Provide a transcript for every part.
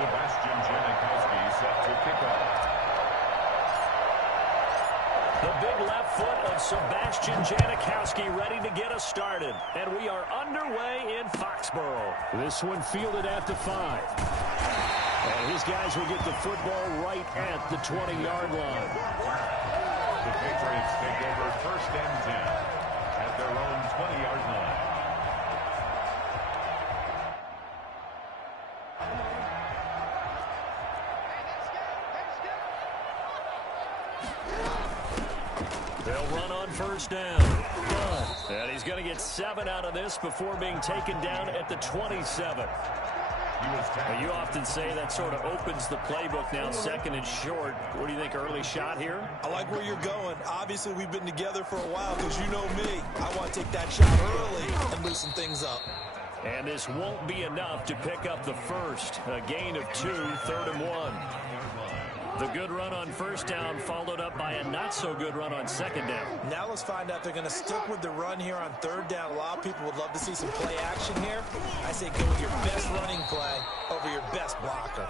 Sebastian Janikowski set to kick off. The big left foot of Sebastian Janikowski ready to get us started. And we are underway in Foxborough. This one fielded at the 5. And his guys will get the football right at the 20-yard line. The Patriots take over 1st and 10 at their own 20-yard line. They'll run on 1st down. And he's going to get 7 out of this before being taken down at the 27. You often say that sort of opens the playbook now, 2nd and short. What do you think, early shot here? I like where you're going. Obviously, we've been together for a while because you know me. I want to take that shot early and loosen things up. And this won't be enough to pick up the first. A gain of 2, 3rd and 1. The good run on 1st down followed up by a not-so-good run on 2nd down. Now let's find out if they're going to stick with the run here on 3rd down. A lot of people would love to see some play action here. I say go with your best running play over your best blocker.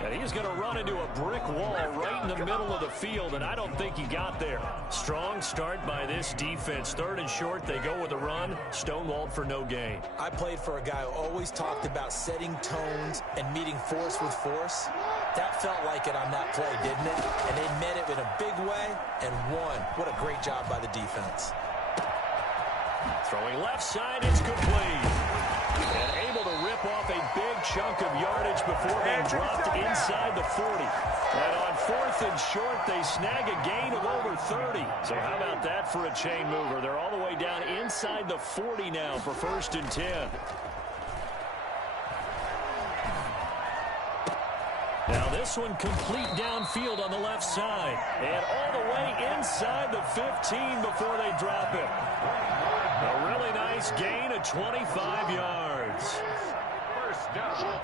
And he's going to run into a brick wall right in the middle of the field, and I don't think he got there. Strong start by this defense. 3rd and short, they go with a run. Stonewalled for no gain. I played for a guy who always talked about setting tones and meeting force with force. That felt like it on that play, didn't it? And they met it in a big way and won. What a great job by the defense. Throwing left side, it's complete. And able to rip off a big chunk of yardage before being dropped inside the 40. And on 4th and short, they snag a gain of over 30. So how about that for a chain mover? They're all the way down inside the 40 now for 1st and 10. Now this one complete downfield on the left side. And all the way inside the 15 before they drop it. A really nice gain of 25 yards. First down.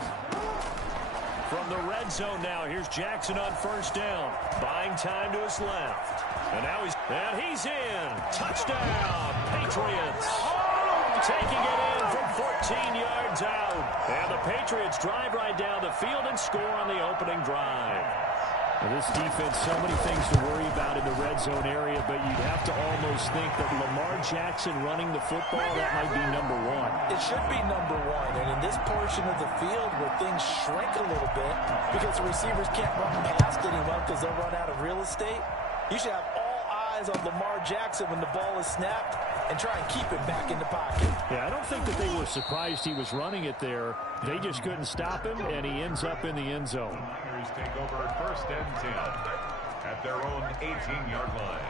From the red zone now, here's Jackson on 1st down. Buying time to his left. And he's in. Touchdown, Patriots. Taking it in from 14 yards out. And the Patriots drive right down the field and score on the opening drive. Well, this defense, so many things to worry about in the red zone area, but you'd have to almost think that Lamar Jackson running the football, that might be number 1. It should be number 1, and in this portion of the field where things shrink a little bit because the receivers can't run past anyone because they'll run out of real estate, you should have all eyes on Lamar Jackson when the ball is snapped and try and keep him back in the pocket. Yeah, I don't think that they were surprised he was running it there. They just couldn't stop him, and he ends up in the end zone. Niners take over 1st and 10 at their own 18-yard line.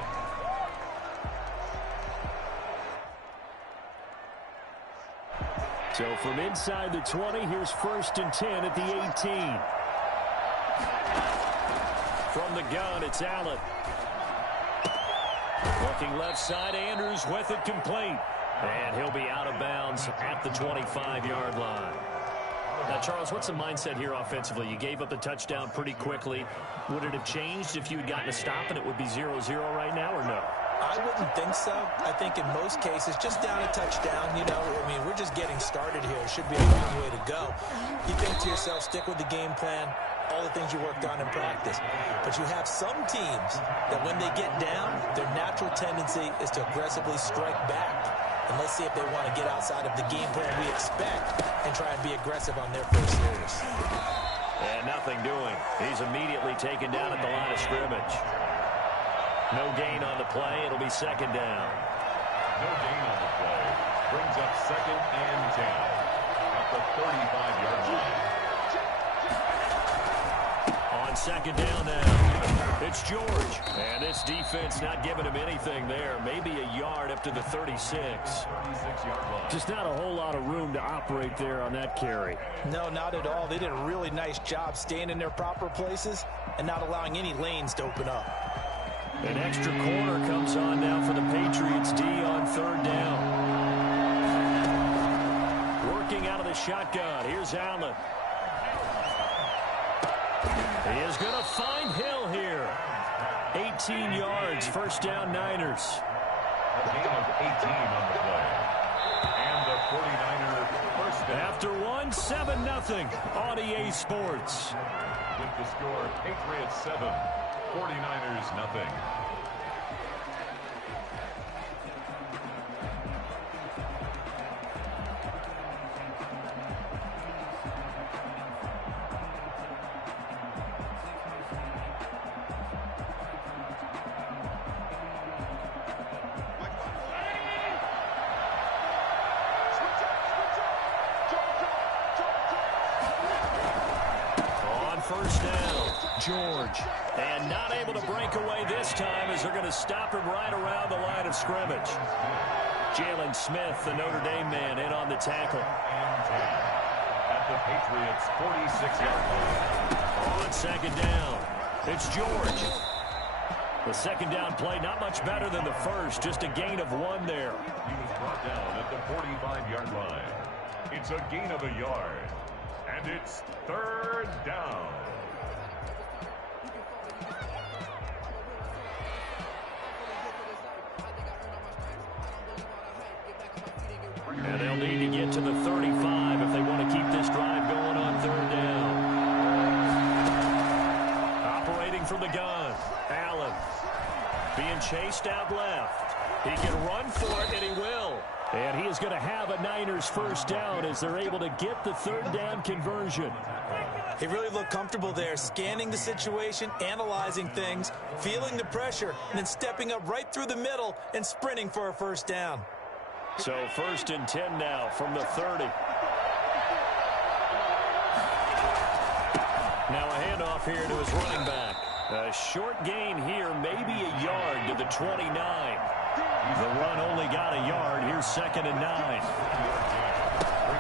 So from inside the 20, here's 1st and 10 at the 18. From the gun, it's Allen. Looking left side, Andrews with it complete. And he'll be out of bounds at the 25-yard line. Now, Charles, what's the mindset here offensively? You gave up the touchdown pretty quickly. Would it have changed if you had gotten a stop and it would be 0-0 right now, or no? I wouldn't think so. I think in most cases, just down a touchdown, you know, I mean, we're just getting started here. It should be a long way to go. You think to yourself, stick with the game plan, all the things you worked on in practice. But you have some teams that when they get down, their natural tendency is to aggressively strike back. And let's see if they want to get outside of the game plan we expect and try and be aggressive on their first series. And nothing doing. He's immediately taken down at the line of scrimmage. No gain on the play. It'll be 2nd down. No gain on the play. Brings up 2nd and 10 at the 35-yard line. On 2nd down now, it's George. And this defense not giving him anything there. Maybe a yard up to the 36. 36-yard line. Just not a whole lot of room to operate there on that carry. No, not at all. They did a really nice job staying in their proper places and not allowing any lanes to open up. An extra corner comes on now for the Patriots D on 3rd down. Working out of the shotgun. Here's Allen. He is going to find Hill here. 18 yards, 1st down Niners. A gain of 18 on the play. And the 49er After one, 7-0 on EA Sports. With the score, Patriots 7, 49ers nothing. First down, George. And not able to break away this time as they're going to stop him right around the line of scrimmage. Jalen Smith, the Notre Dame man, in on the tackle. At the Patriots' 46-yard line. On second down, it's George. The second down play not much better than the first, just a gain of 1 there. He was brought down at the 45-yard line. It's a gain of a yard. And it's third down. And they'll need to get to the 35 if they want to keep this drive going on third down. Operating from the gun, Allen. Being chased out left. He can run for it, and he will. And he is going to have a Niners first down as they're able to get the third down conversion. He really looked comfortable there, scanning the situation, analyzing things, feeling the pressure, and then stepping up right through the middle and sprinting for a first down. So 1st and 10 now from the 30. Now a handoff here to his running back. A short gain here, maybe a yard to the 29. The run only got a yard. Here's 2nd and 9.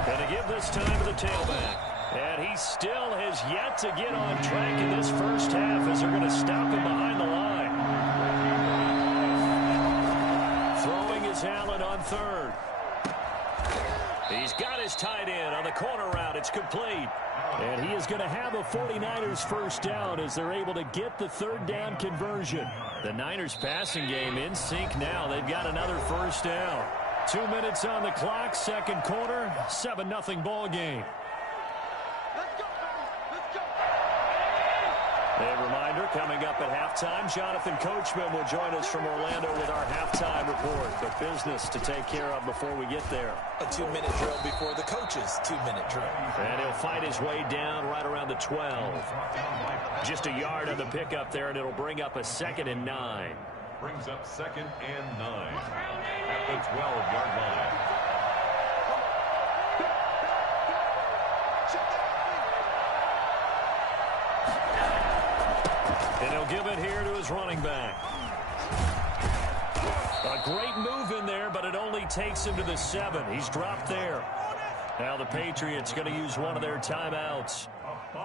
Going to give this time to the tailback. And he still has yet to get on track in this first half as they're going to stop him behind the line. Throwing is Allen on 3rd. He's got his tight end on the corner route. It's complete. And he is going to have a 49ers first down as they're able to get the third down conversion. The Niners passing game in sync now. They've got another first down. 2 minutes on the clock, second quarter, 7-0 ball game. A reminder, coming up at halftime, Jonathan Coachman will join us from Orlando with our halftime report. But business to take care of before we get there. A 2-minute drill before the coach's 2-minute drill. And he'll fight his way down right around the 12. Just a yard on the pickup there, and it'll bring up a 2nd and 9. Brings up 2nd and 9 at the 12-yard line. And he'll give it here to his running back. A great move in there, but it only takes him to the 7. He's dropped there. Now the Patriots going to use one of their timeouts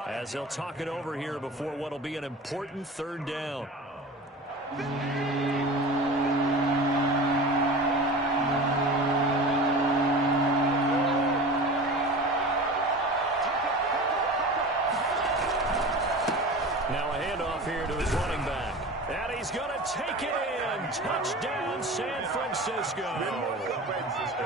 as they'll talk it over here before what will be an important third down. Here to his running back. And he's going to take it in. Touchdown, San Francisco.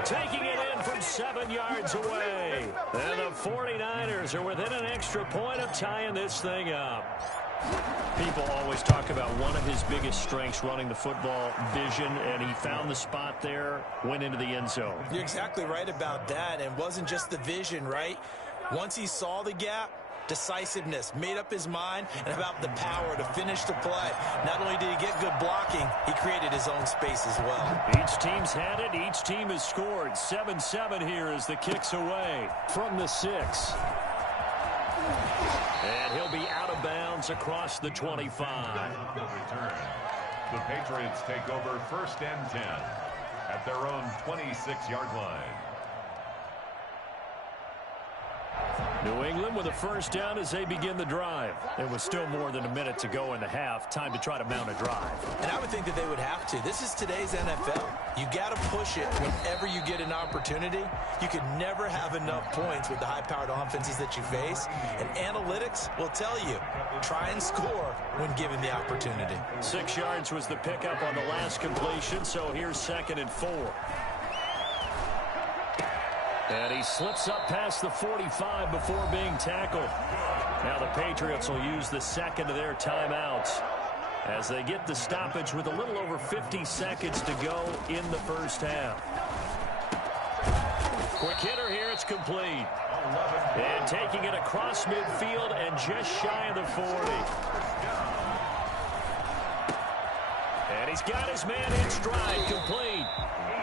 Taking it in from 7 yards away. And the 49ers are within an extra point of tying this thing up. People always talk about one of his biggest strengths running the football, vision, and he found the spot there, went into the end zone. You're exactly right about that. And it wasn't just the vision, right? Once he saw the gap, decisiveness, made up his mind, and about the power to finish the play. Not only did he get good blocking, he created his own space as well. Each team's had it. Each team has scored. 7-7 here as the kick's away from the 6. And he'll be out of bounds across the 25. The Patriots take over 1st and 10 at their own 26-yard line. New England with a first down as they begin the drive. There was still more than a minute to go in the half. Time to try to mount a drive. And I would think that they would have to. This is today's NFL. You got to push it whenever you get an opportunity. You can never have enough points with the high-powered offenses that you face. And analytics will tell you, try and score when given the opportunity. 6 yards was the pickup on the last completion, so here's 2nd and 4. And he slips up past the 45 before being tackled. Now the Patriots will use the second of their timeouts as they get the stoppage with a little over 50 seconds to go in the first half. Quick hitter here, it's complete. And taking it across midfield and just shy of the 40. And he's got his man in stride, complete.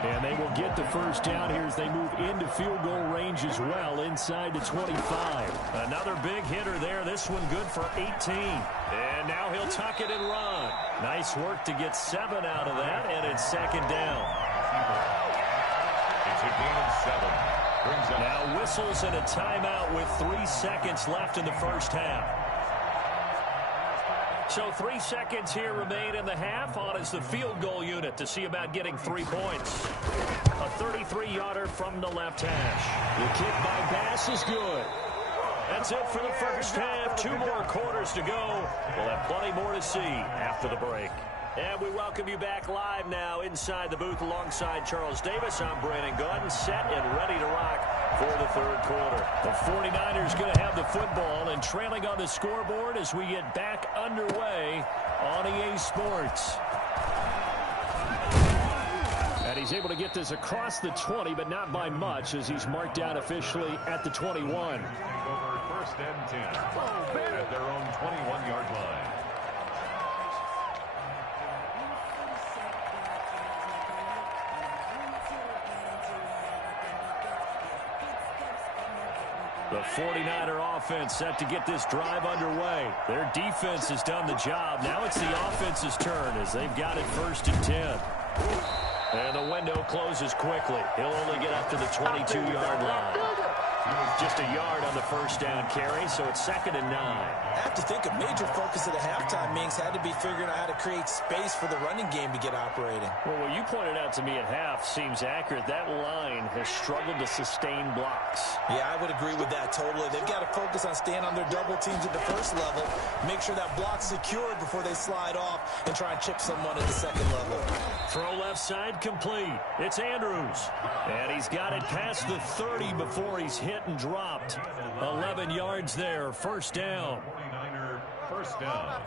And they will get the first down here as they move into field goal range as well, inside the 25. Another big hitter there, this one good for 18. And now he'll tuck it and run. Nice work to get 7 out of that, and it's second down. It's a gain of 7. Now whistles and a timeout with 3 seconds left in the first half. So 3 seconds here remain in the half. On is the field goal unit to see about getting 3 points. A 33-yarder from the left hash. The kick by Bass is good. That's it for the first half. 2 more quarters to go. We'll have plenty more to see after the break. And we welcome you back live now inside the booth alongside Charles Davis. I'm Brandon Gaudin, set and ready to rock for the third quarter. The 49ers going to have the football and trailing on the scoreboard as we get back underway on EA Sports. And he's able to get this across the 20, but not by much as he's marked out officially at the 21. Over first and 10 at their own 21-yard line. The 49er offense set to get this drive underway. Their defense has done the job. Now it's the offense's turn as they've got it first and 10. And the window closes quickly. He'll only get up to the 22-yard line. Just a yard on the first down carry, so it's second and 9. I have to think a major focus of the halftime meetings had to be figuring out how to create space for the running game to get operating. Well, what you pointed out to me at half seems accurate. That line has struggled to sustain blocks. Yeah, I would agree with that totally. They've got to focus on staying on their double teams at the first level, make sure that block's secured before they slide off and try and chip someone at the second level. Throw left side complete. It's Andrews. And he's got it past the 30 before he's hit and dropped. 11 yards there, first down. 49er first down.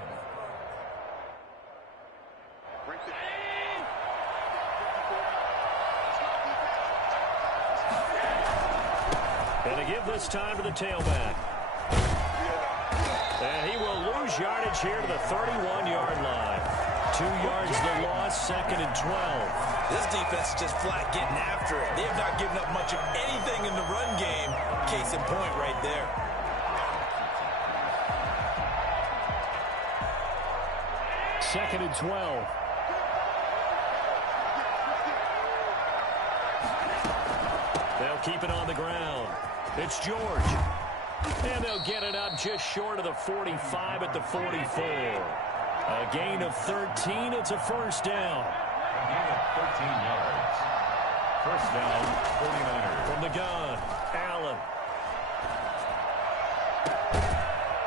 And to give this time to the tailback. And he will lose yardage here to the 31-yard line. 2 yards the loss, second and 12. This defense is just flat getting after it. They have not given up much of anything in the run game. Case in point right there. Second and 12. They'll keep it on the ground. It's George. And they'll get it up just short of the 45 at the 44. A gain of 13. It's a first down. A gain of 13 yards. First down, 49ers. From the gun, Allen.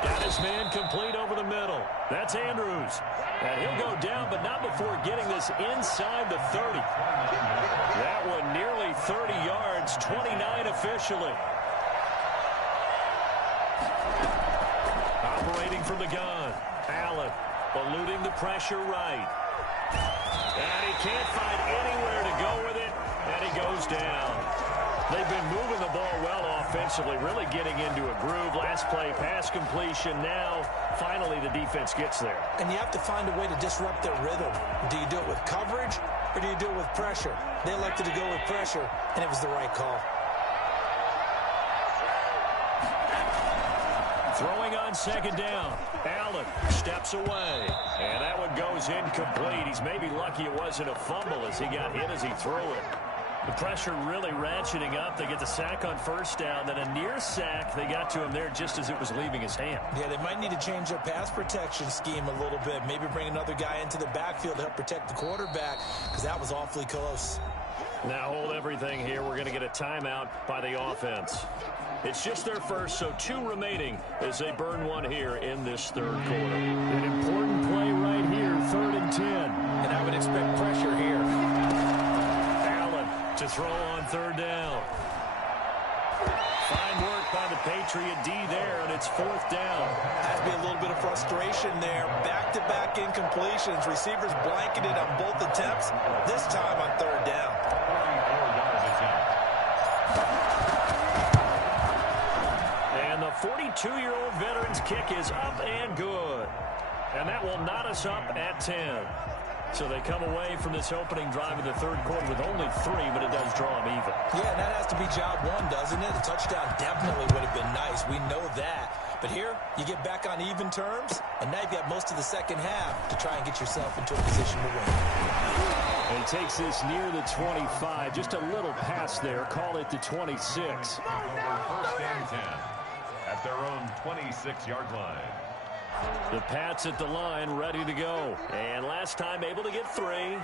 Got his man complete over the middle. That's Andrews. And he'll go down, but not before getting this inside the 30. That one nearly 30 yards, 29 officially. Operating from the gun, Allen. Eluding the pressure right. And he can't find anywhere to go with it, and he goes down. They've been moving the ball well offensively, really getting into a groove. Last play, pass completion. Now, finally, the defense gets there. And you have to find a way to disrupt their rhythm. Do you do it with coverage, or do you do it with pressure? They elected to go with pressure, and it was the right call. Throwing on second down. Allen steps away. And that one goes incomplete. He's maybe lucky it wasn't a fumble as he got hit as he threw it. The pressure really ratcheting up. They get the sack on first down. Then a near sack. They got to him there just as it was leaving his hand. Yeah, they might need to change their pass protection scheme a little bit. Maybe bring another guy into the backfield to help protect the quarterback because that was awfully close. Now hold everything here. We're going to get a timeout by the offense. It's just their first, so 2 remaining as they burn one here in this third quarter. An important play right here, 3rd and 10. And I would expect pressure here. Allen to throw on 3rd down. Fine work by the Patriot D there, and it's 4th down. Has to be a little bit of frustration there. Back-to-back incompletions. Receivers blanketed on both attempts, this time on 3rd down. 44-yard attempt. And the 42-year-old veteran's kick is up and good. And that will knot us up at 10. So they come away from this opening drive in the 3rd quarter with only 3, but it does draw them even. Yeah, and that has to be job 1, doesn't it? A touchdown definitely would have been nice. We know that. But here, you get back on even terms, and now you've got most of the second half to try and get yourself into a position to win. And he takes this near the 25. Just a little pass there. Call it the 26. 1st and 10 at their own 26-yard line. The Pats at the line, ready to go. And last time able to get 3.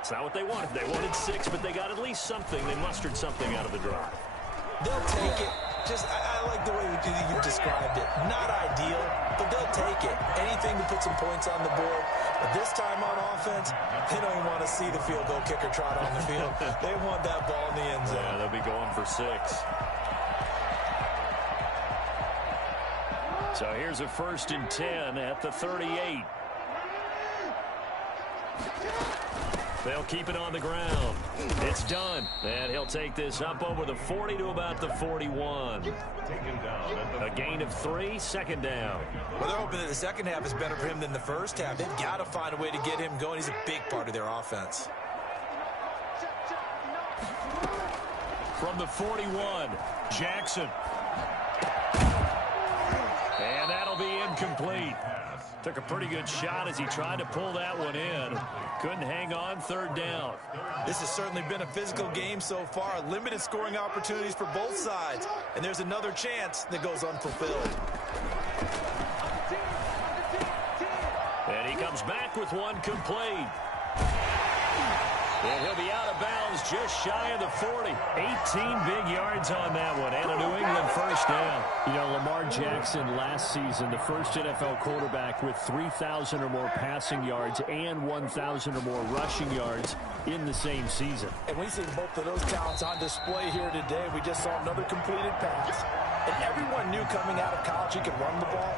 It's not what they wanted. They wanted 6, but they got at least something. They mustered something out of the drive. They'll take it. I like the way you described it. Not ideal, but they'll take it. Anything to put some points on the board. But this time on offense, they don't even want to see the field goal kicker trot on the field. They want that ball in the end zone. Yeah, they'll be going for 6. So here's a 1st and 10 at the 38. They'll keep it on the ground. It's done. And he'll take this up over the 40 to about the 41. Taken down at the A gain of 3, 2nd down. Well, they're hoping that the second half is better for him than the first half. They've got to find a way to get him going. He's a big part of their offense. From the 41, Jackson. And that'll be incomplete. Took a pretty good shot as he tried to pull that one in. Couldn't hang on, 3rd down. This has certainly been a physical game so far. Limited scoring opportunities for both sides. And there's another chance that goes unfulfilled. And he comes back with one complete. And he'll be out of bounds just shy of the 40. 18 big yards on that one. And a New England 1st down. You know, Lamar Jackson last season, the first NFL quarterback with 3,000 or more passing yards and 1,000 or more rushing yards in the same season. And we see both of those talents on display here today. We just saw another completed pass. And everyone knew coming out of college he could run the ball.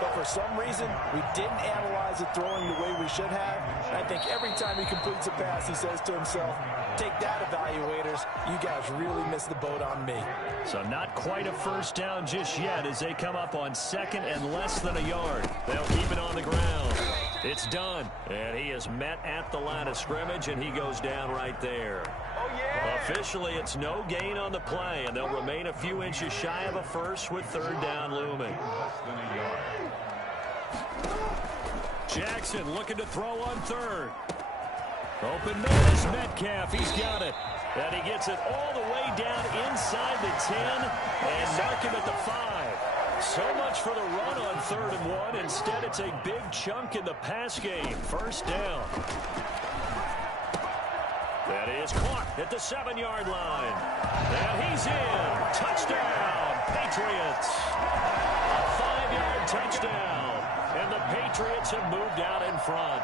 But for some reason, we didn't analyze it throwing the way we should have. And I think every time he completes a pass, he says to himself, take that, evaluators. You guys really missed the boat on me. So not quite a 1st down just yet as they come up on 2nd and less than a yard. They'll keep it on the ground. It's done. And he is met at the line of scrimmage, and he goes down right there. Officially, it's no gain on the play, and they'll remain a few inches shy of a 1st with 3rd down looming. less than a yard. Jackson looking to throw on 3rd. Open man is Metcalf. He's got it. And he gets it all the way down inside the 10 and mark him at the 5. So much for the run on 3rd and 1. Instead, it's a big chunk in the pass game. 1st down. That is caught at the 7-yard line. And he's in. Touchdown, Patriots. A 5-yard touchdown. And the Patriots have moved out in front.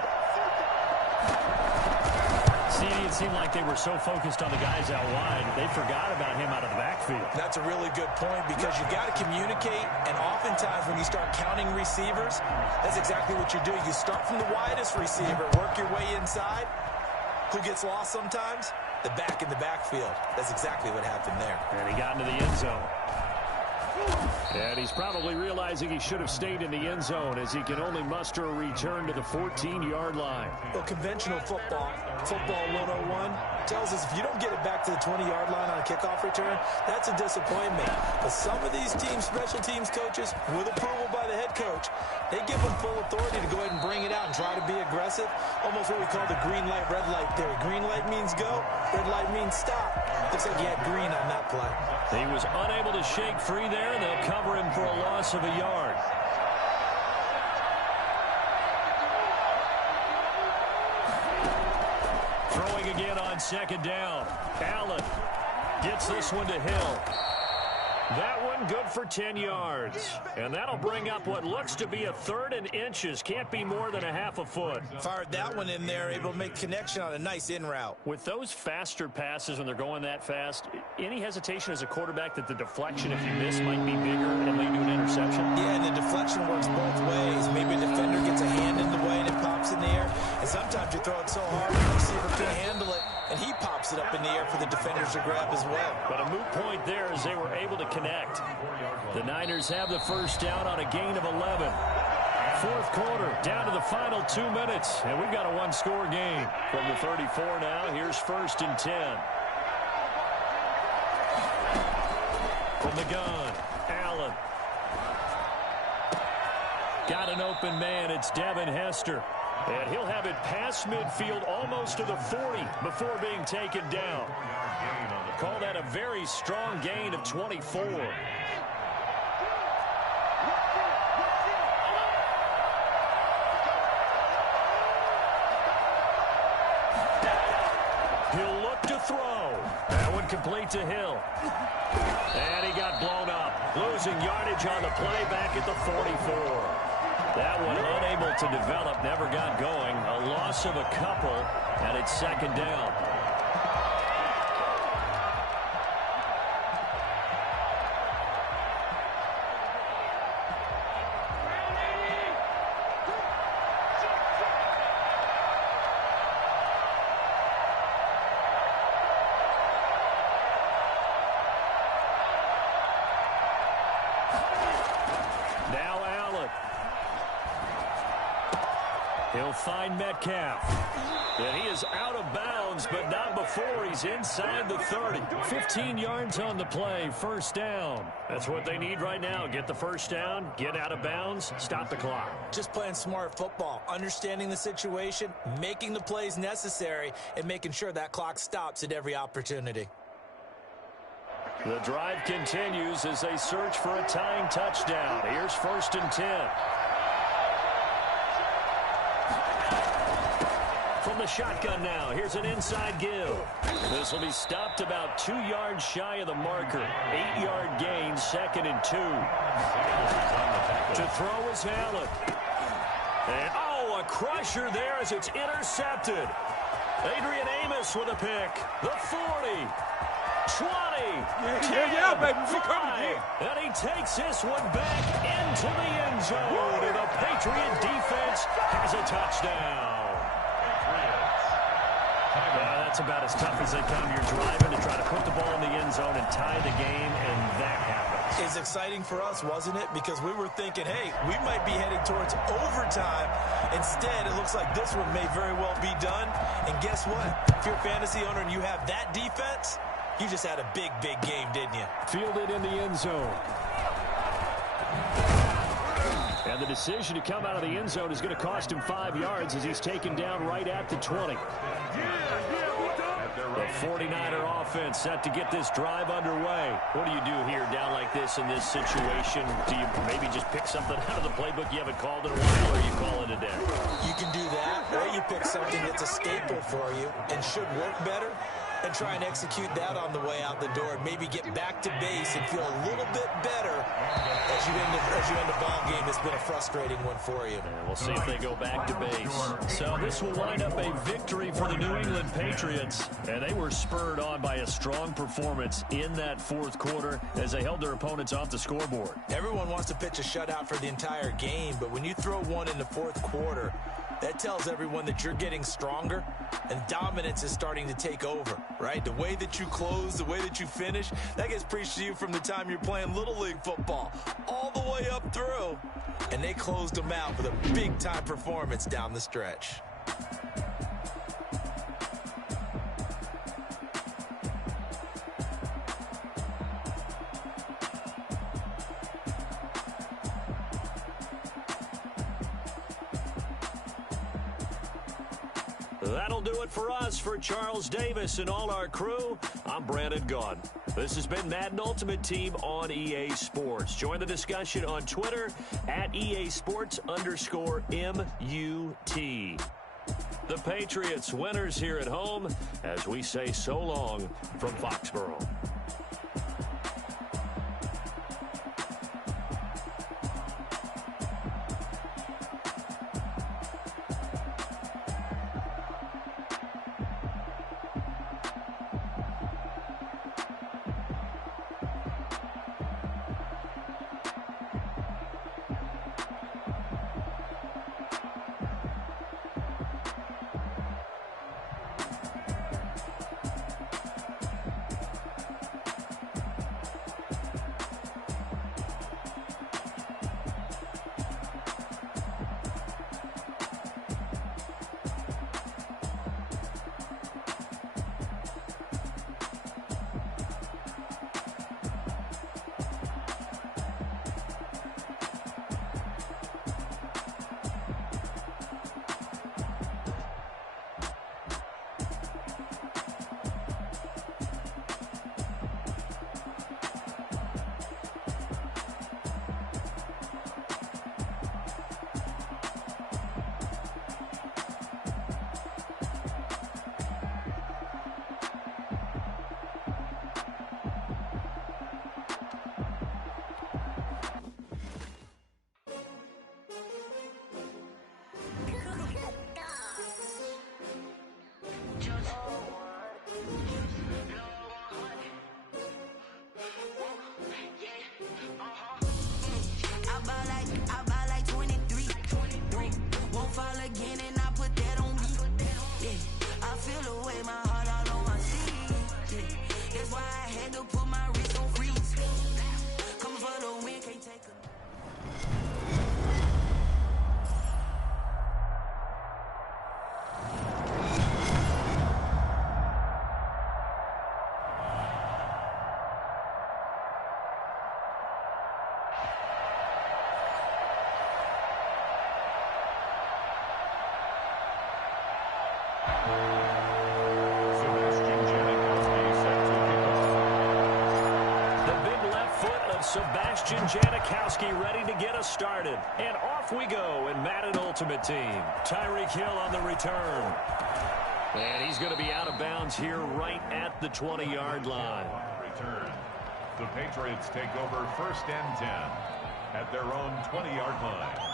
See, it seemed like they were so focused on the guys out wide, they forgot about him out of the backfield. That's a really good point because you got to communicate, and oftentimes when you start counting receivers, that's exactly what you do. You start from the widest receiver, work your way inside. Who gets lost sometimes? The back in the backfield. That's exactly what happened there. And he got into the end zone. And he's probably realizing he should have stayed in the end zone as he can only muster a return to the 14-yard line. Well, conventional football 101, tells us if you don't get it back to the 20-yard line on a kickoff return, that's a disappointment. But some of these teams, special teams coaches, with approval by the head coach, they give them full authority to go ahead and bring it out and try to be aggressive. Almost what we call the green light, red light theory. Green light means go, red light means stop. Looks like he had green on that play. He was unable to shake free there, and they'll cover him for a loss of a yard. Throwing again on 2nd down. Allen gets this one to Hill. That one good for 10 yards. And that'll bring up what looks to be a 3rd and inches. Can't be more than a half a foot. Fired that one in there, able to make connection on a nice in route. With those faster passes when they're going that fast, any hesitation as a quarterback that the deflection, if you miss, might be bigger and lead to an interception? Yeah, and the deflection works both ways. Maybe a defender gets a hand in the way and it pops in the air. And sometimes you throw it so hard the receiver can't handle it, and he pops it up in the air for the defenders to grab as well. But a moot point there as they were able to connect. The Niners have the first down on a gain of 11. Fourth quarter, down to the final 2 minutes, and we've got a one-score game. From the 34 now, here's 1st and 10. From the gun, Allen. Got an open man, it's Devin Hester. And he'll have it past midfield almost to the 40 before being taken down. Call that a very strong gain of 24. He'll look to throw. That one complete to Hill. And he got blown up. Losing yardage on the play back at the 44. That one unable to develop, never got going. A loss of a couple, and it's 2nd down. He'll find Metcalf. And he is out of bounds, but not before he's inside the 30. 15 yards on the play, 1st down. That's what they need right now. Get the first down, get out of bounds, stop the clock. Just playing smart football, understanding the situation, making the plays necessary, and making sure that clock stops at every opportunity. The drive continues as they search for a tying touchdown. Here's 1st and 10. From the shotgun now, here's an inside give. This will be stopped about 2 yards shy of the marker. 8-yard gain, 2nd and 2. To throw is Allen. And, a crusher there as it's intercepted. Adrian Amos with a pick. The 40. 20. Yeah, baby. We coming here. And he takes this one back into the end zone. And the Patriot defense has a touchdown. That's about as tough as they come. You're driving to try to put the ball in the end zone and tie the game, and that happens. It's exciting for us, wasn't it? Because we were thinking, hey, we might be heading towards overtime. Instead, it looks like this one may very well be done. And guess what? If you're a fantasy owner and you have that defense, you just had a big, big game, didn't you? Fielded in the end zone. And the decision to come out of the end zone is going to cost him 5 yards as he's taken down right at the 20. The 49er offense set to get this drive underway. What do you do here down like this in this situation? Do you maybe just pick something out of the playbook you haven't called in a while, or you call it a day? You can do that, or you pick something that's a staple for you and should work better and try and execute that on the way out the door. Maybe get back to base and feel a little bit better as you end the ball game. It's been a frustrating one for you. And we'll see if they go back to base. So this will wind up a victory for the New England Patriots. And they were spurred on by a strong performance in that fourth quarter as they held their opponents off the scoreboard. Everyone wants to pitch a shutout for the entire game, but when you throw one in the fourth quarter, that tells everyone that you're getting stronger and dominance is starting to take over, right? The way that you close, the way that you finish, that gets preached to you from the time you're playing Little League football all the way up through. And they closed them out with a big-time performance down the stretch. That'll do it for us. For Charles Davis and all our crew, I'm Brandon Gaudin. This has been Madden Ultimate Team on EA Sports. Join the discussion on Twitter at EASports_MUT. The Patriots winners here at home as we say so long from Foxborough. Sebastian Janikowski ready to get us started. And off we go in Madden Ultimate Team. Tyreek Hill on the return. And he's going to be out of bounds here right at the 20-yard line. Return. The Patriots take over 1st and 10 at their own 20-yard line.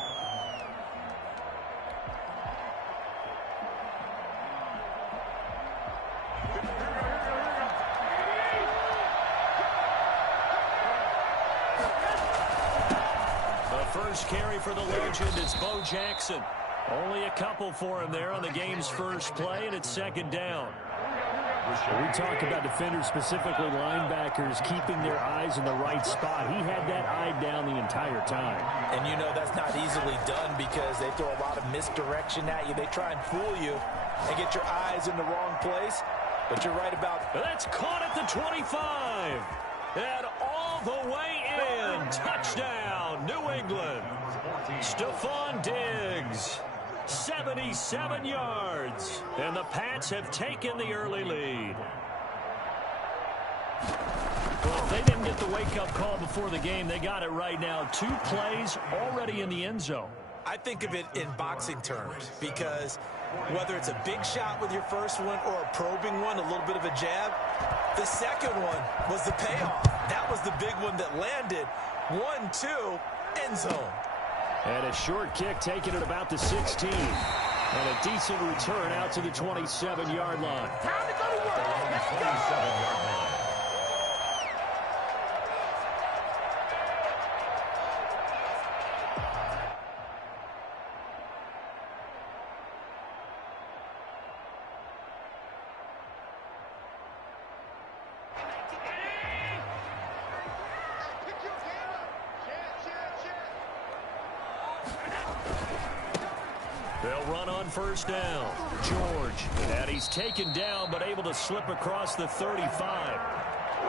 First carry for the legend, it's Bo Jackson. Only a couple for him there on the game's first play, and it's 2nd down. We talk about defenders, specifically linebackers, keeping their eyes in the right spot. He had that eye down the entire time. And you know that's not easily done because they throw a lot of misdirection at you. They try and fool you and get your eyes in the wrong place. But you're right about... That's caught at the 25. And all the way in. Touchdown, New England. Stephon Diggs, 77 yards. And the Pats have taken the early lead. Well, if they didn't get the wake-up call before the game, they got it right now. 2 plays already in the end zone. I think of it in boxing terms because whether it's a big shot with your first one or a probing one, a little bit of a jab, the second one was the payoff. That was the big one that landed. 1-2, end zone. And a short kick taken at about the 16. And a decent return out to the 27-yard line. Time to go to work. Let's go. 27-yard line. They'll run on first down. George. And he's taken down but able to slip across the 35.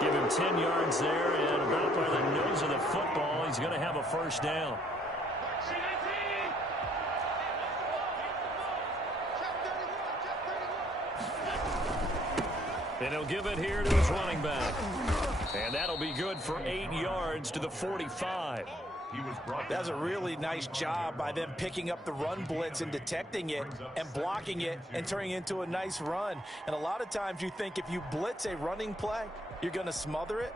Give him 10 yards there, and about by the nose of the football, he's going to have a first down. And he'll give it here to his running back. And that'll be good for 8 yards to the 45. That was a really nice job by them picking up the run blitz and detecting it and blocking it and turning it into a nice run. And a lot of times you think if you blitz a running play, you're going to smother it.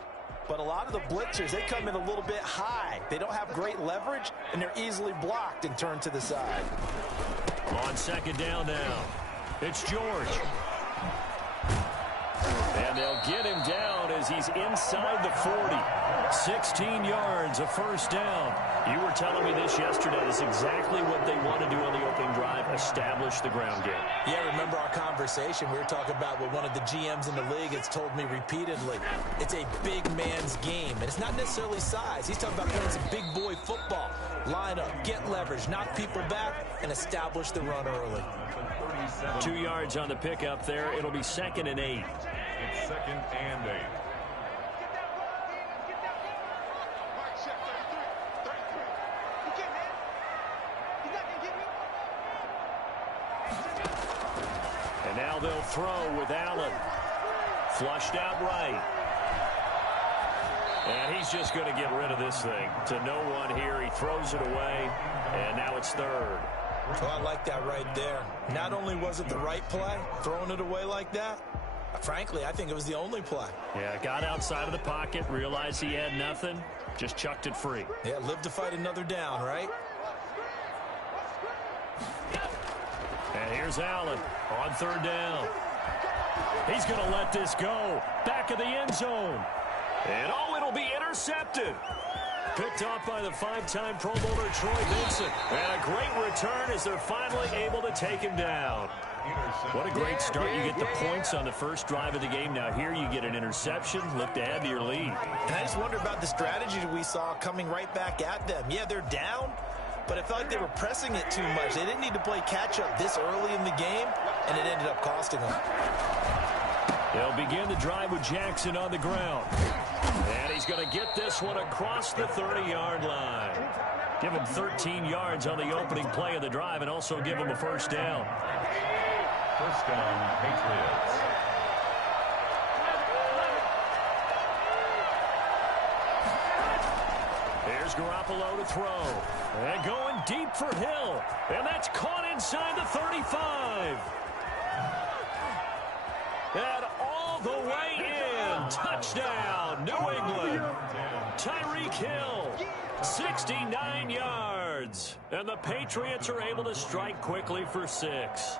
But a lot of the blitzers, they come in a little bit high. They don't have great leverage, and they're easily blocked and turned to the side. On second down now, it's George. And they'll get him down as he's inside the 40. 16 yards, a first down. You were telling me this yesterday. This is exactly what they want to do on the opening drive, establish the ground game. Yeah, remember our conversation. We were talking about what one of the GMs in the league has told me repeatedly. It's a big man's game, and it's not necessarily size. He's talking about playing some big boy football. Line up, get leverage, knock people back, and establish the run early. 2 yards on the pickup there. It'll be 2nd and 8. It's 2nd and 8. And now they'll throw with Allen. Flushed out right. And he's just going to get rid of this thing. To no one here. He throws it away. And now it's 3rd. Well, I like that right there. Not only was it the right play, throwing it away like that, frankly, I think it was the only play. Yeah, got outside of the pocket, realized he had nothing, just chucked it free. Yeah, live to fight another down, right? And here's Allen on 3rd down. He's going to let this go. Back of the end zone. And oh, it'll be intercepted. Picked off by the 5-time Pro Bowler Troy Vincent. And a great return as they're finally able to take him down. What a great start. You get the points on the first drive of the game. Now here you get an interception. Look to add to your lead. And I just wonder about the strategy we saw coming right back at them. Yeah, they're down, but I felt like they were pressing it too much. They didn't need to play catch-up this early in the game, and it ended up costing them. They'll begin the drive with Jackson on the ground. And he's going to get this one across the 30-yard line. Give him 13 yards on the opening play of the drive and also give him a first down. First down, Patriots. Here's Garoppolo to throw. And going deep for Hill. And that's caught inside the 35. And all the way in. Touchdown, New England. Tyreek Hill, 69 yards. And the Patriots are able to strike quickly for 6.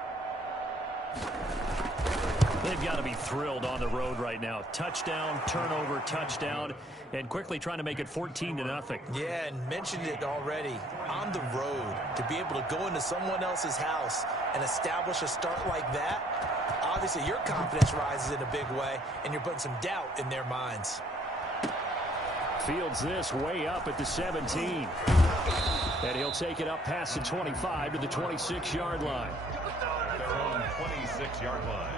They've got to be thrilled on the road right now. Touchdown, turnover, touchdown, and quickly trying to make it 14-0. Yeah, and mentioned it already. On the road, to be able to go into someone else's house and establish a start like that, obviously your confidence rises in a big way, and you're putting some doubt in their minds. Fields this way up at the 17. And he'll take it up past the 25 to the 26-yard line. Their own 26-yard line.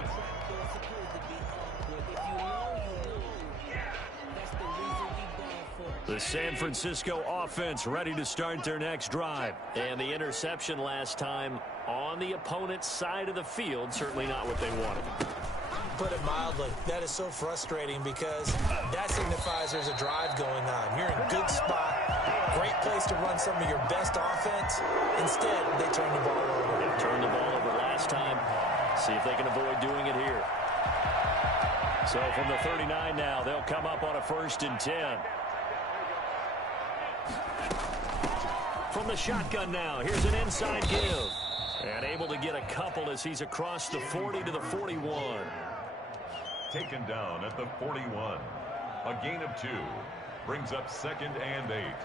The San Francisco offense ready to start their next drive. And the interception last time on the opponent's side of the field, certainly not what they wanted. Put it mildly, that is so frustrating because that signifies there's a drive going on. You're in a good spot, great place to run some of your best offense. Instead, they turn the ball over. They turned the ball over last time. See if they can avoid doing it here. So from the 39 now, they'll come up on a 1st and 10. From the shotgun now, here's an inside give. And able to get a couple as he's across the 40 to the 41. Taken down at the 41. A gain of 2. Brings up 2nd and 8.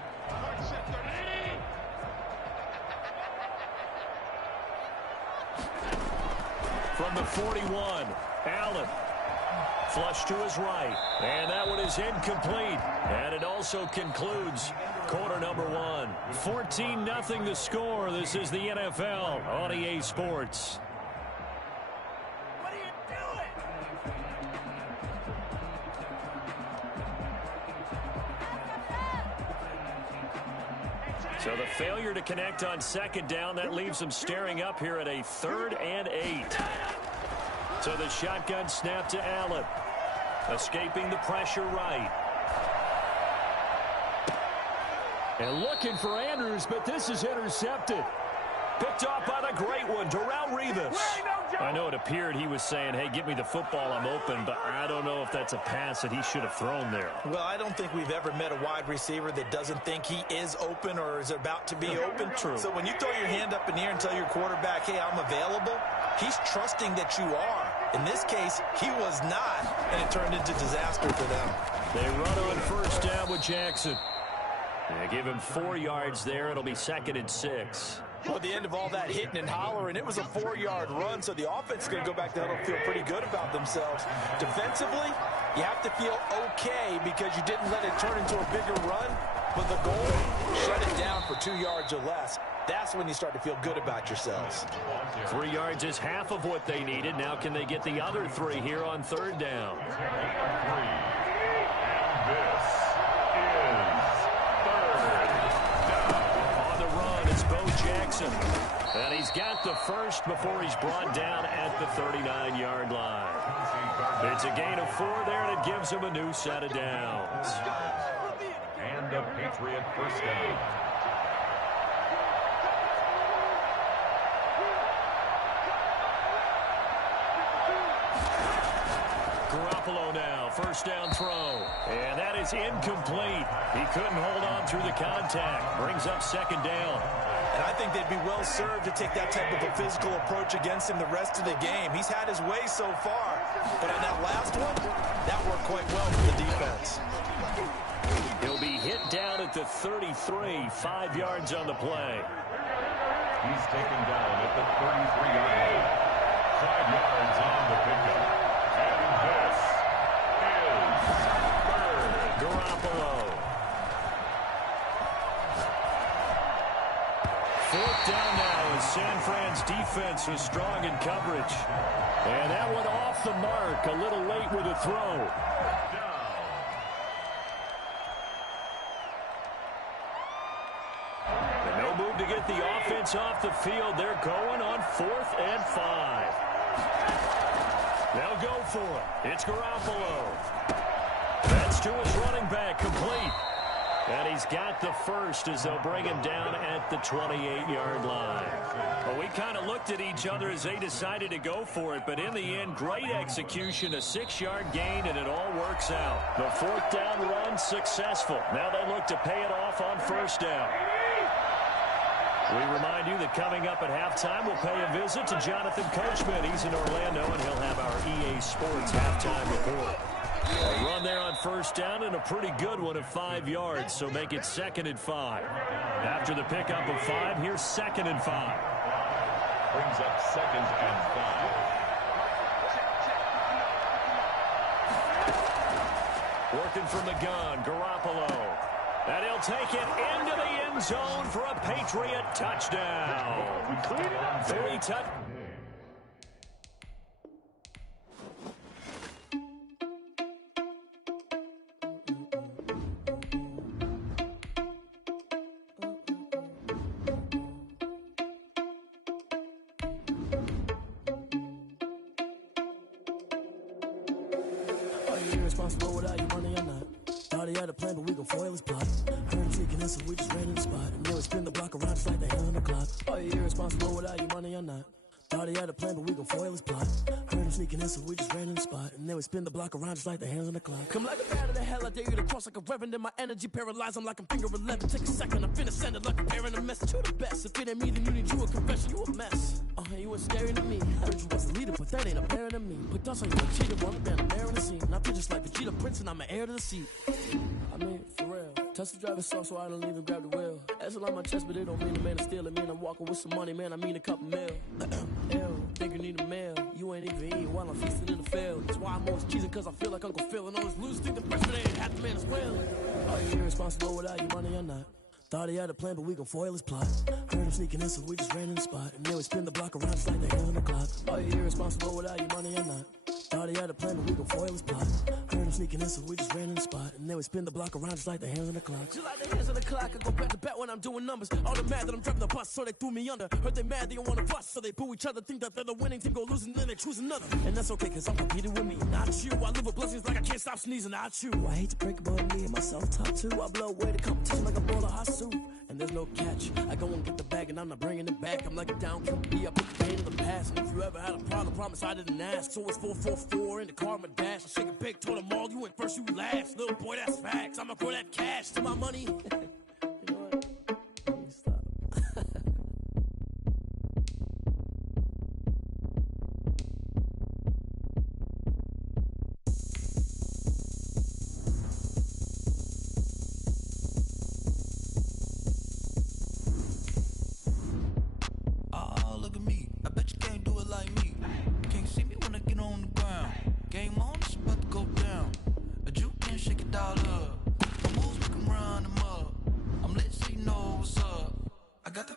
From the 41, Allen. Flush to his right. And that one is incomplete. And it also concludes quarter number 1. 14-0 the score. This is the NFL on EA Sports. What are you doing? So the failure to connect on 2nd down, that leaves them staring up here at a 3rd and 8. So the shotgun snap to Allen. Escaping the pressure right. And looking for Andrews, but this is intercepted. Picked off by the great one, Darrelle Revis. I know it appeared he was saying, hey, give me the football, I'm open, but I don't know if that's a pass that he should have thrown there. Well, I don't think we've ever met a wide receiver that doesn't think he is open or is about to be open. True. So when you throw your hand up in the air and tell your quarterback, hey, I'm available, he's trusting that you are. In this case, he was not, and it turned into disaster for them. They run on 1st down with Jackson. They give him 4 yards there. It'll be 2nd and 6. Well, at the end of all that hitting and hollering, it was a 4-yard run, so the offense is going to go back there and feel pretty good about themselves. Defensively, you have to feel okay because you didn't let it turn into a bigger run, but the goal, shut it down for 2 yards or less. That's when you start to feel good about yourselves. 3 yards is half of what they needed. Now can they get the other 3 here on 3rd down? This is 3rd down. On the run, it's Bo Jackson. And he's got the first before he's brought down at the 39-yard line. It's a gain of 4 there, and it gives him a new set of downs. And a Patriot 1st down. Garoppolo now, 1st down throw. And that is incomplete. He couldn't hold on through the contact. Brings up 2nd down. And I think they'd be well served to take that type of a physical approach against him the rest of the game. He's had his way so far. But on that last one, that worked quite well for the defense. He'll be hit down at the 33, 5 yards on the play. He's taken down at the 33-yard line. 5 yards on the pickup. And this is 3rd. Garoppolo. 4th down now as San Fran's defense was strong in coverage. And that one off the mark, a little late with a throw. And no move to get the offense off the field. They're going on 4th and 5. They'll go for it. It's Garoppolo. That's to his running back, complete. And he's got the first as they'll bring him down at the 28-yard line. Well, we kind of looked at each other as they decided to go for it, but in the end, great execution, a 6-yard gain, and it all works out. The fourth down run successful. Now they look to pay it off on first down. We remind you that coming up at halftime, we'll pay a visit to Jonathan Coachman. He's in Orlando, and he'll have our EA Sports halftime report. A run there on first down, and a pretty good one of 5 yards, so make it 2nd and 5. After the pickup of 5, here's 2nd and 5. Brings up 2nd and 5. Working from the gun, Garoppolo. And he'll take it into the end zone for a Patriot touchdown. 3 touchdowns. Are you irresponsible without your money or not? Thought he had a plan, but we gon' foil his plot. Heard him sneaking in, so we just ran in the spot. And then we spin the block around just like the hand on the clock. Are you irresponsible without your money or not? Thought he had a plan, but we gon' foil his plot. Heard him sneaking in, so we just ran in the spot. And then we spin the block around just like the hands on the clock. Come like a bat of the hell, I dare you to cross like a reverend. In my energy paralyzed, I'm like I'm finger 11. Take a second, I'm finna send it like I'm bearing a message. You the best, if it ain't me, then you need you a confession. You a mess. You was staring at me. I heard you was a leader, but that ain't apparent to me. Put dust on you, a cheater, one band, I'm there in the scene. I feel just like Vegeta Prince, and I'm an heir to the seat. I mean, for real. Touch the driver's soft, so I don't even grab the wheel. That's on my chest, but it don't mean a man to steal it. Mean I'm walking with some money, man, I mean a couple mil. Ew, think you need a meal. You ain't even eating while I'm feasting in the field. That's why I'm always cheesing, cause I feel like Uncle Phil. And all those losers think the freshman ain't half the man as well. Are you irresponsible without your money or not? Thought he had a plan, but we gon' foil his plot. Heard him sneaking in, so we just ran in the spot. And then we spin the block around just like the hand on the clock. Are you irresponsible without your money or not? Thought he had a plan, but we gon' foil his plot. Heard him sneaking in, so we just ran in the spot. And then we spin the block around just like the hands on the clock. Just like the hands on the clock, I go back to back when I'm doing numbers. All the mad that I'm driving the bus, so they threw me under. Heard they mad, they don't wanna bust, so they boo each other. Think that they're the winning team, go losing, then they choose another. And that's okay, cause I'm competing with me, not you. I live with blessings like I can't stop sneezing, not you. I hate to break it, but me and myself top two. I blow away the competition like a bowl of hot soup. And there's no catch. I go and get the bag and I'm not bringing it back. I'm like a down QB, I put the pain in the past. And if you ever had a problem, promise I didn't ask. So it's 444 in the car, my dash. I shake a big, told them all, you went first, you last. Little boy, that's facts. I'ma throw that cash to my money. You know what? Let me stop.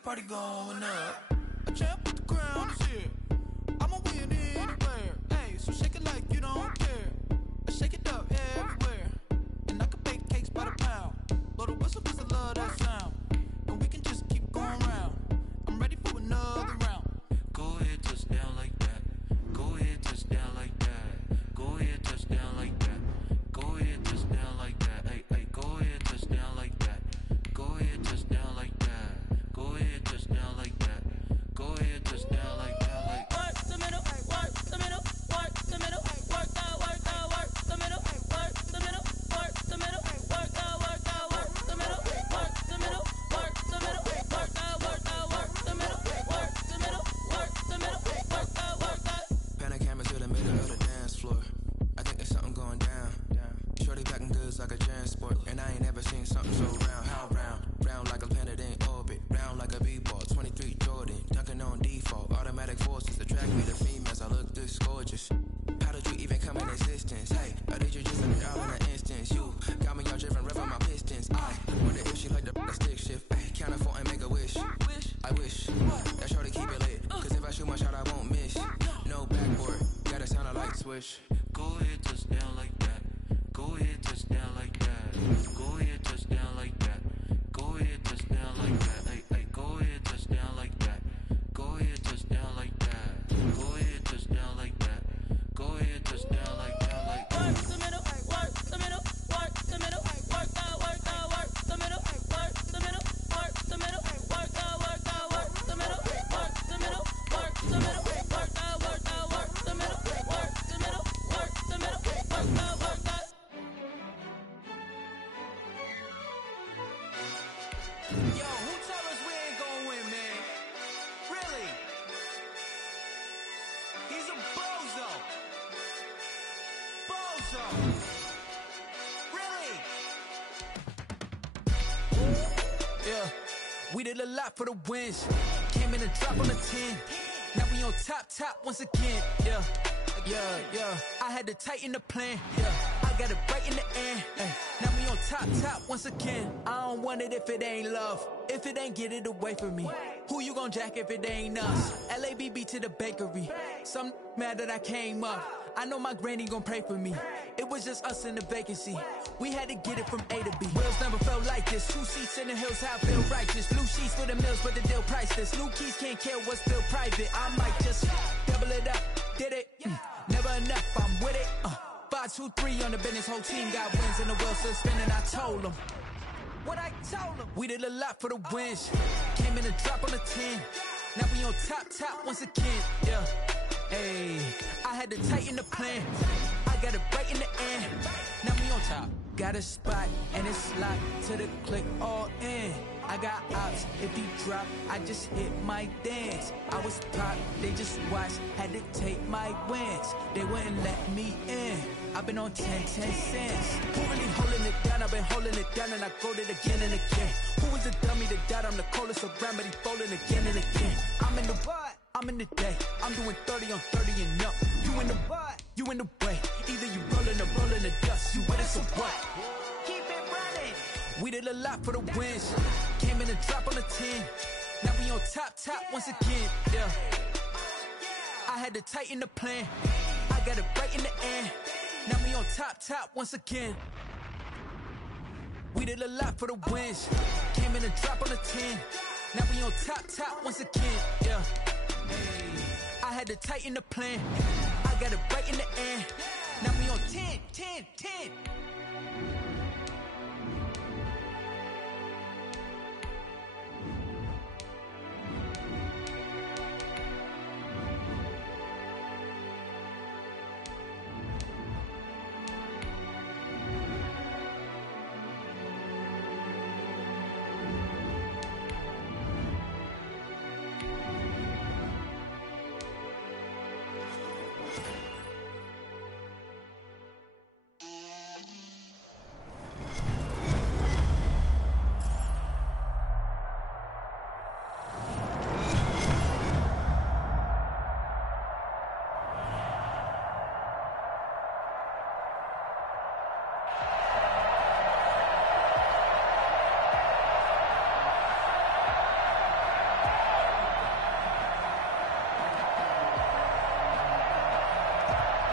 Party going up. A champ with the crown is here. I'ma win anywhere. Hey, so shake it like you don't care. I shake it up everywhere. And I can bake cakes by the pound. Blow the whistle cause I love that sound. And we can just keep going round. I'm ready for another round. Go ahead, touch down like that. Go ahead, touch down like that. Go ahead, touch down like that. Go ahead, touch down like that. Hey, hey, go ahead, touch down like that. Go ahead, touch down like that. Go ahead, touch down like that. Go ahead, touch down like that. Like work the middle, work the middle, work the middle, work the middle, work the middle, work the middle, work the middle, work the middle, work the middle, work the middle, work the middle, work the middle, work the middle, work the. Pan a camera to the middle of the dance floor. I think there's something going down. Shorty packing goods like a transport, and I ain't never seen something so round. How round? Round like a planet in orbit, round like a b-ball. 23 Jordan, dunking on default. Automatic forces attract me to females. I look this gorgeous. How did you even come in existence? Hey, or did you just let me out in an instance? You got me all driven, revving my pistons. I wonder if she like the stick shift. Hey, count it 4 and make a wish. I wish that shorty keep it lit. Cause if I shoot my shot, I won't miss. No backboard, gotta sound a light switch. Go ahead, touch down like that. Go ahead, touch down like that. Go ahead, touch down like that. Go ahead, touch down like that. Hey, hey, go ahead, touch down like that. Go ahead, touch down like that. Go ahead, touch down like that. Go ahead, touch down like that. Like work the middle, work the middle, work the middle, work the middle, work the middle. Yeah, we did a lot for the wins. Came in and dropped on the 10. Now we on top once again. Yeah. I had to tighten the plan. Yeah, I got it right in the end. Now we on top once again. I don't want it if it ain't love. If it ain't, get it away from me. Who you gon' jack if it ain't us? LABB to the bakery. Some mad that I came up. I know my granny gon' pray for me. It was just us in the vacancy. We had to get it from A to B. Wheels never felt like this. 2 seats in the hills, how I feel righteous. Blue sheets for the mills, but the deal priceless. New keys can't care what's still private. I might just double it up. Did it? Never enough, I'm with it. 5, 2, 3 on the business. Whole team got wins and the wheels still spinning. I told them what I told them. We did a lot for the wins. Came in and drop on the 10. Now we on top once again. Yeah. Hey, I had to tighten the plan. I got it right in the end. Now we on top. Got a spot and it's locked to the click all in. I got ops, if he drop, I just hit my dance. I was pop, they just watched, had to take my wins. They wouldn't let me in. I've been on 10 cents. Who really holding it down? I've been holding it down and I go it again and again. Who was the dummy that died? I'm the coldest around, but he folding again and again. I'm in the what? I'm in the day. I'm doing 30 on 30 and up. You in the what? You in the way. Either you rolling or rolling the dust. You with us or what? Keep it running. We did a lot for the wins. Came in and drop on the 10. Now we on top once again. Yeah. I had to tighten the plan. I got it right in the end. Now we on top once again. We did a lot for the wins. Came in and drop on the 10. Now we on top once again. Yeah. Hey, I had to tighten the plan. I got it right in the end. Now we on 10.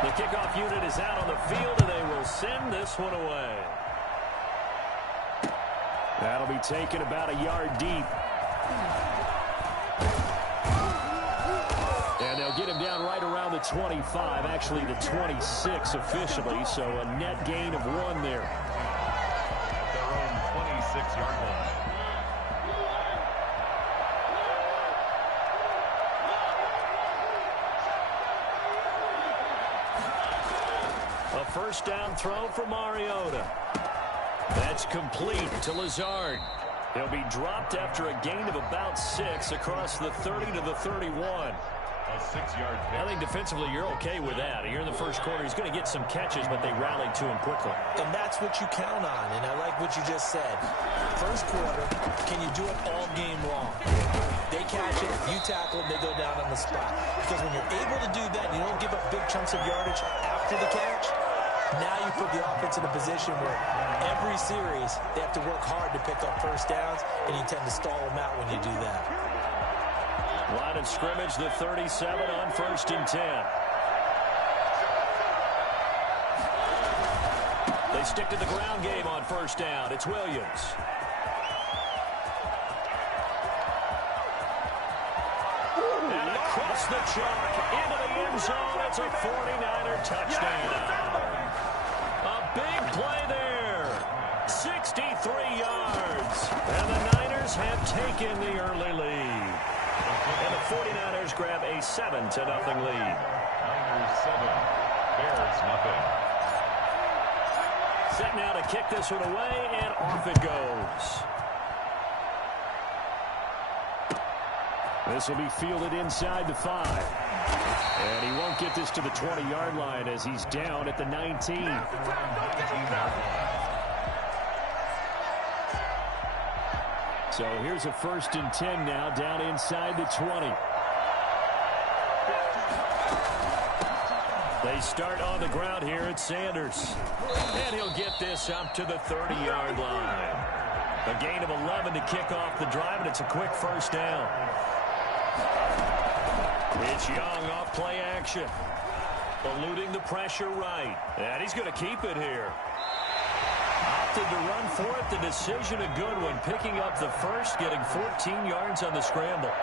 The kickoff unit is out on the field, and they will send this one away. That'll be taken about a yard deep. And they'll get him down right around the 25, actually the 26 officially, so a net gain of 1 there. At their own 26-yard line. A first down throw for Mariota. That's complete to Lazard. He'll be dropped after a gain of about 6 across the 30 to the 31. A 6-yard pick. I think defensively you're okay with that. Here in the first quarter, he's going to get some catches, but they rallied to him quickly. And that's what you count on, and I like what you just said. First quarter, can you do it all game long? They catch it, you tackle it, they go down on the spot. Because when you're able to do that, you don't give up big chunks of yardage after the catch, now you put the offense in a position where every series they have to work hard to pick up first downs, and you tend to stall them out when you do that. Line of scrimmage, the 37 on 1st and 10. They stick to the ground game on first down. It's Williams. And across the chalk into the end zone. It's a 49er touchdown. A big play there. 63 yards. And the Niners have taken the early lead. And the 49ers grab a 7-0 lead. Niners 7, Bears nothing. Set now to kick this one away, and off it goes. This will be fielded inside the 5. And he won't get this to the 20-yard line as he's down at the 19. So here's a 1st and 10 now down inside the 20. They start on the ground here at Sanders. And he'll get this up to the 30-yard line. A gain of 11 to kick off the drive, and it's a quick 1st down. It's Young off play action. Eluding the pressure right. And he's going to keep it here. Opted to run for it. The decision a good one. Picking up the 1st, getting 14 yards on the scramble.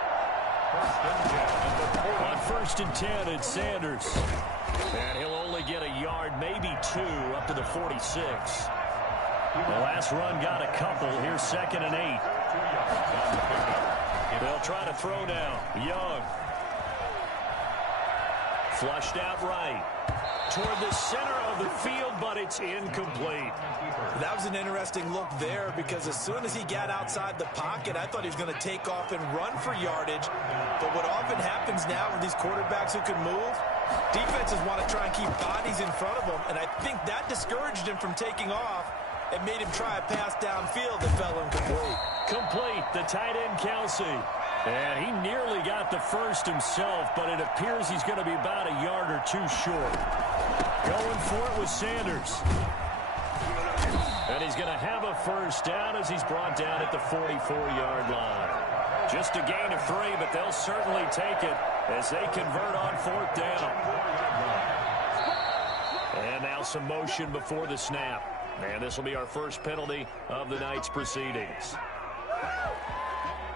On 1st and 10, it's Sanders. And he'll only get a yard, maybe 2, up to the 46. The last run got a couple. Here's 2nd and 8. They'll try to throw now. Young. Flushed out right. Toward the center of the field, but it's incomplete. That was an interesting look there because as soon as he got outside the pocket, I thought he was going to take off and run for yardage. But what often happens now with these quarterbacks who can move, defenses want to try and keep bodies in front of them, and I think that discouraged him from taking off and made him try a pass downfield that fell incomplete. Complete, the tight end Kelsey. And he nearly got the 1st himself, but it appears he's going to be about a yard or 2 short. Going for it with Sanders. And he's going to have a 1st down as he's brought down at the 44-yard line. Just a gain of 3, but they'll certainly take it as they convert on 4th down. And now some motion before the snap. And this will be our first penalty of the night's proceedings.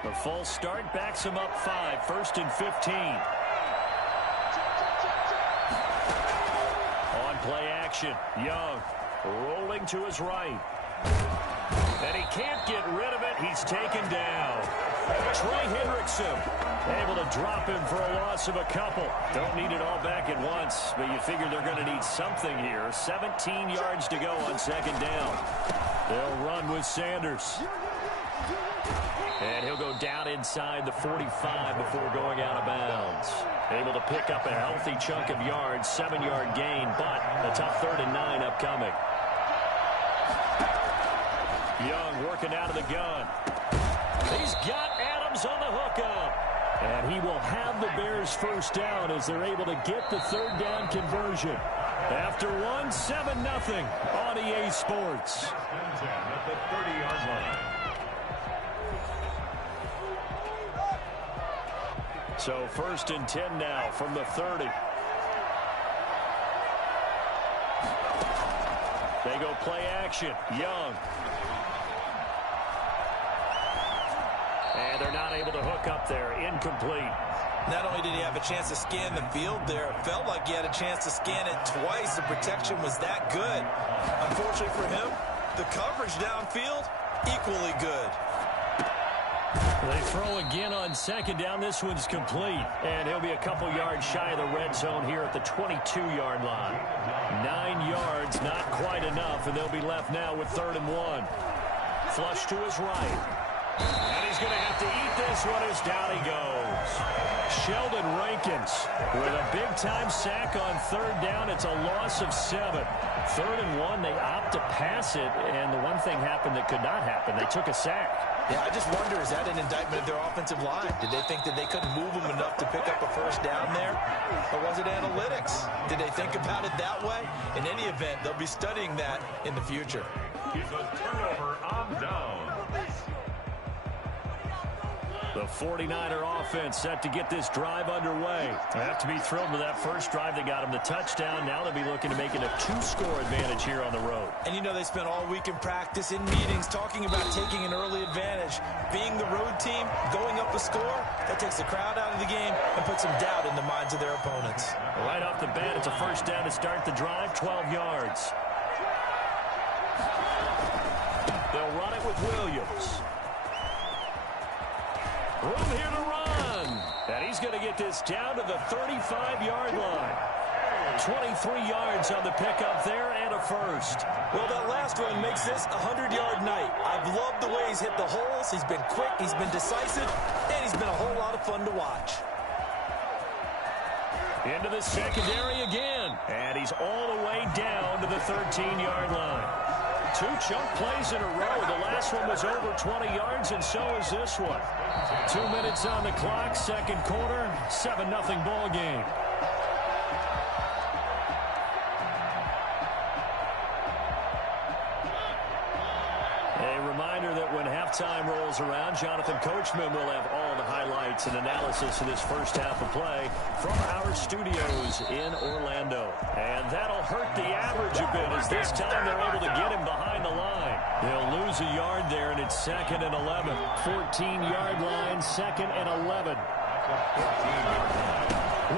The false start backs him up 5, 1st and 15. On play action, Young rolling to his right. And he can't get rid of it. He's taken down. Trey Hendrickson able to drop him for a loss of a couple. Don't need it all back at once, but you figure they're going to need something here. 17 yards to go on 2nd down. They'll run with Sanders. And he'll go down inside the 45 before going out of bounds. Able to pick up a healthy chunk of yards, 7-yard gain, but a tough 3rd and 9 upcoming. Young working out of the gun. He's got Adams on the hookup. And he will have the Bears 1st down as they're able to get the 3rd down conversion. After 7-0 on EA Sports. At the 30-yard line. So 1st and 10 now from the 30. They go play action. Young. And they're not able to hook up there. Incomplete. Not only did he have a chance to scan the field there, it felt like he had a chance to scan it twice. The protection was that good. Unfortunately for him, the coverage downfield, equally good. They throw again on 2nd down. This one's complete. And he'll be a couple yards shy of the red zone here at the 22-yard line. 9 yards, not quite enough, and they'll be left now with 3rd and 1. Flush to his right. And he's going to have to eat this one as down he goes. Sheldon Rankins with a big-time sack on 3rd down. It's a loss of 7. 3rd and 1, they opt to pass it, and the one thing happened that could not happen. They took a sack. Yeah, I just wonder, is that an indictment of their offensive line? Did they think that they couldn't move them enough to pick up a 1st down there? Or was it analytics? Did they think about it that way? In any event, they'll be studying that in the future. It's a turnover on down. The 49er offense set to get this drive underway. They have to be thrilled with that first drive. They got him the touchdown. Now they'll be looking to make it a 2-score advantage here on the road. And you know they spent all week in practice, in meetings, talking about taking an early advantage. Being the road team, going up a score, that takes the crowd out of the game and puts some doubt in the minds of their opponents. Right off the bat, it's a 1st down to start the drive, 12 yards. They'll run it with Williams. Room here to run. And he's going to get this down to the 35-yard line. 23 yards on the pickup there and a 1st. Well, that last one makes this a 100-yard night. I've loved the way he's hit the holes. He's been quick. He's been decisive. And he's been a whole lot of of fun to watch. Into the secondary again. And he's all the way down to the 13-yard line. 2 chunk plays in a row. The last one was over 20 yards, and so is this one. 2 minutes on the clock, second quarter, 7-0 ball game. Halftime rolls around. Jonathan Coachman will have all the highlights and analysis of this first half of play from our studios in Orlando. And that'll hurt the average a bit as this time they're able to get him behind the line. They'll lose a yard there, and it's 2nd and 11. 14-yard line, 2nd and 11.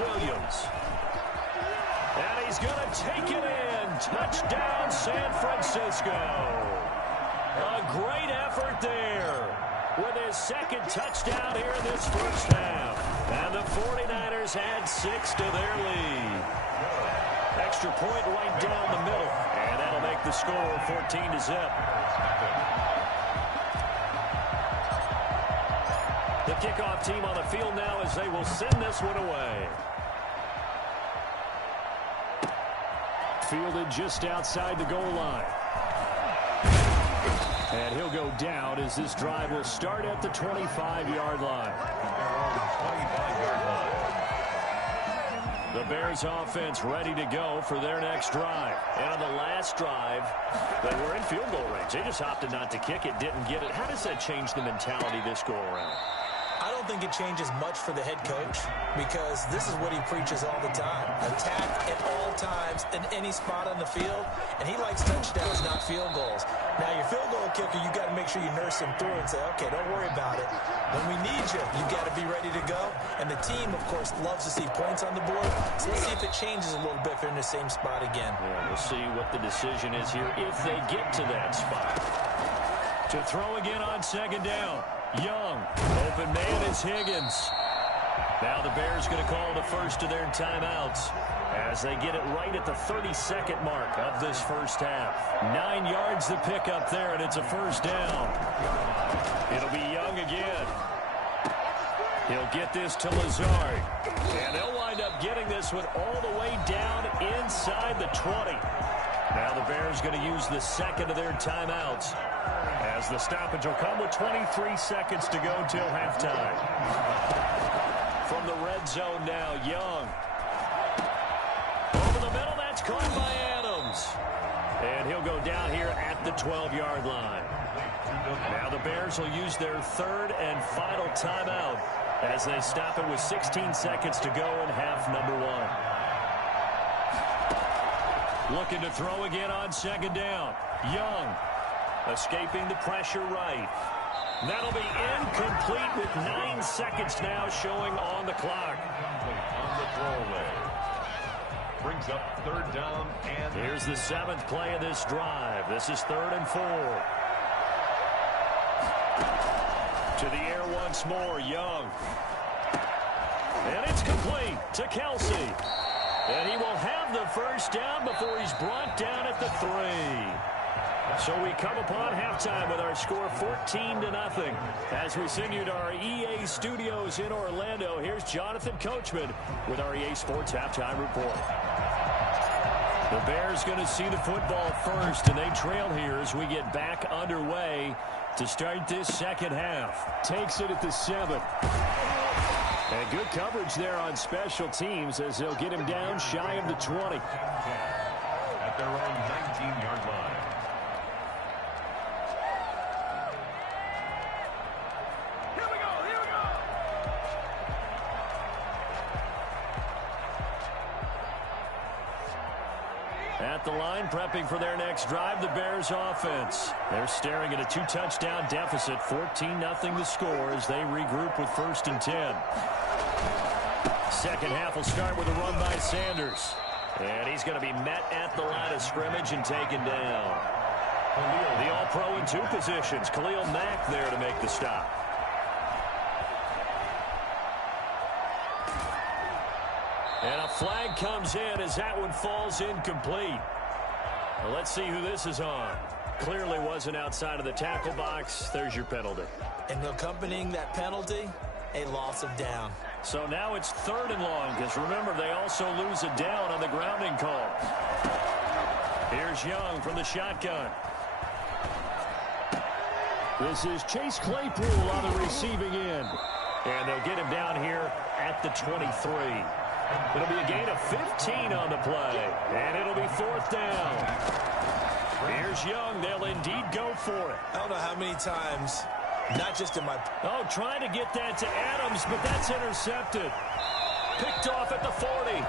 Williams. And he's going to take it in. Touchdown, San Francisco. A great effort there with his second touchdown here in this first half. And the 49ers add 6 to their lead. Extra point right down the middle. And that'll make the score 14-0. The kickoff team on the field now as they will send this one away. Fielded just outside the goal line. And he'll go down as this drive will start at the 25-yard line. The Bears offense ready to go for their next drive. And on the last drive, they were in field goal range. They just opted not to kick it, didn't get it. How does that change the mentality this go around? I don't think it changes much for the head coach because this is what he preaches all the time. Attack at all times in any spot on the field, and he likes touchdowns, not field goals. Now, your field goal kicker, you got to make sure you nurse him through and say, okay, don't worry about it. When we need you, you got to be ready to go. And the team, of course, loves to see points on the board. So let's see if it changes a little bit if they're in the same spot again. Yeah, we'll see what the decision is here if they get to that spot. To throw again on second down. Young. Open man is Higgins. Now the Bears going to call the first of their timeouts as they get it right at the 32nd mark of this first half. 9 yards to pick up there, and it's a first down. It'll be Young again. He'll get this to Lazard. And they'll wind up getting this one all the way down inside the 20. Now the Bears going to use the second of their timeouts as the stoppage will come with 23 seconds to go until halftime. From the red zone now, Young. Over the middle, that's caught by Adams. And he'll go down here at the 12-yard line. Now the Bears will use their third and final timeout as they stop it with 16 seconds to go in half number 1. Looking to throw again on second down. Young escaping the pressure right. That'll be incomplete with 9 seconds now showing on the clock. On the throwaway. Brings up third down and... Here's the 7th play of this drive. This is 3rd and 4. To the air once more, Young. And it's complete to Kelsey. And he will have the first down before he's brought down at the 3. So we come upon halftime with our score 14-0. As we send you to our EA studios in Orlando, here's Jonathan Coachman with our EA Sports Halftime Report. The Bears going to see the football first, and they trail here as we get back underway to start this second half. Takes it at the 7. And good coverage there on special teams as they'll get him down shy of the 20. At their own 19-yard line. At the line, prepping for their next drive, the Bears offense. They're staring at a 2-touchdown deficit, 14-0 the score as they regroup with 1st and 10. Second half will start with a run by Sanders. And he's going to be met at the line of scrimmage and taken down. The All-Pro in 2 positions. Khalil Mack there to make the stop. And a flag comes in as that one falls incomplete. Well, let's see who this is on. Clearly wasn't outside of the tackle box. There's your penalty. And accompanying that penalty, a loss of down. So now it's 3rd and long, because remember, they also lose a down on the grounding call. Here's Young from the shotgun. This is Chase Claypool on the receiving end. And they'll get him down here at the 23. It'll be a gain of 15 on the play. And it'll be 4th down. Here's Young. They'll indeed go for it. I don't know how many times, not just in my... Oh, trying to get that to Adams, but that's intercepted. Picked off at the 40.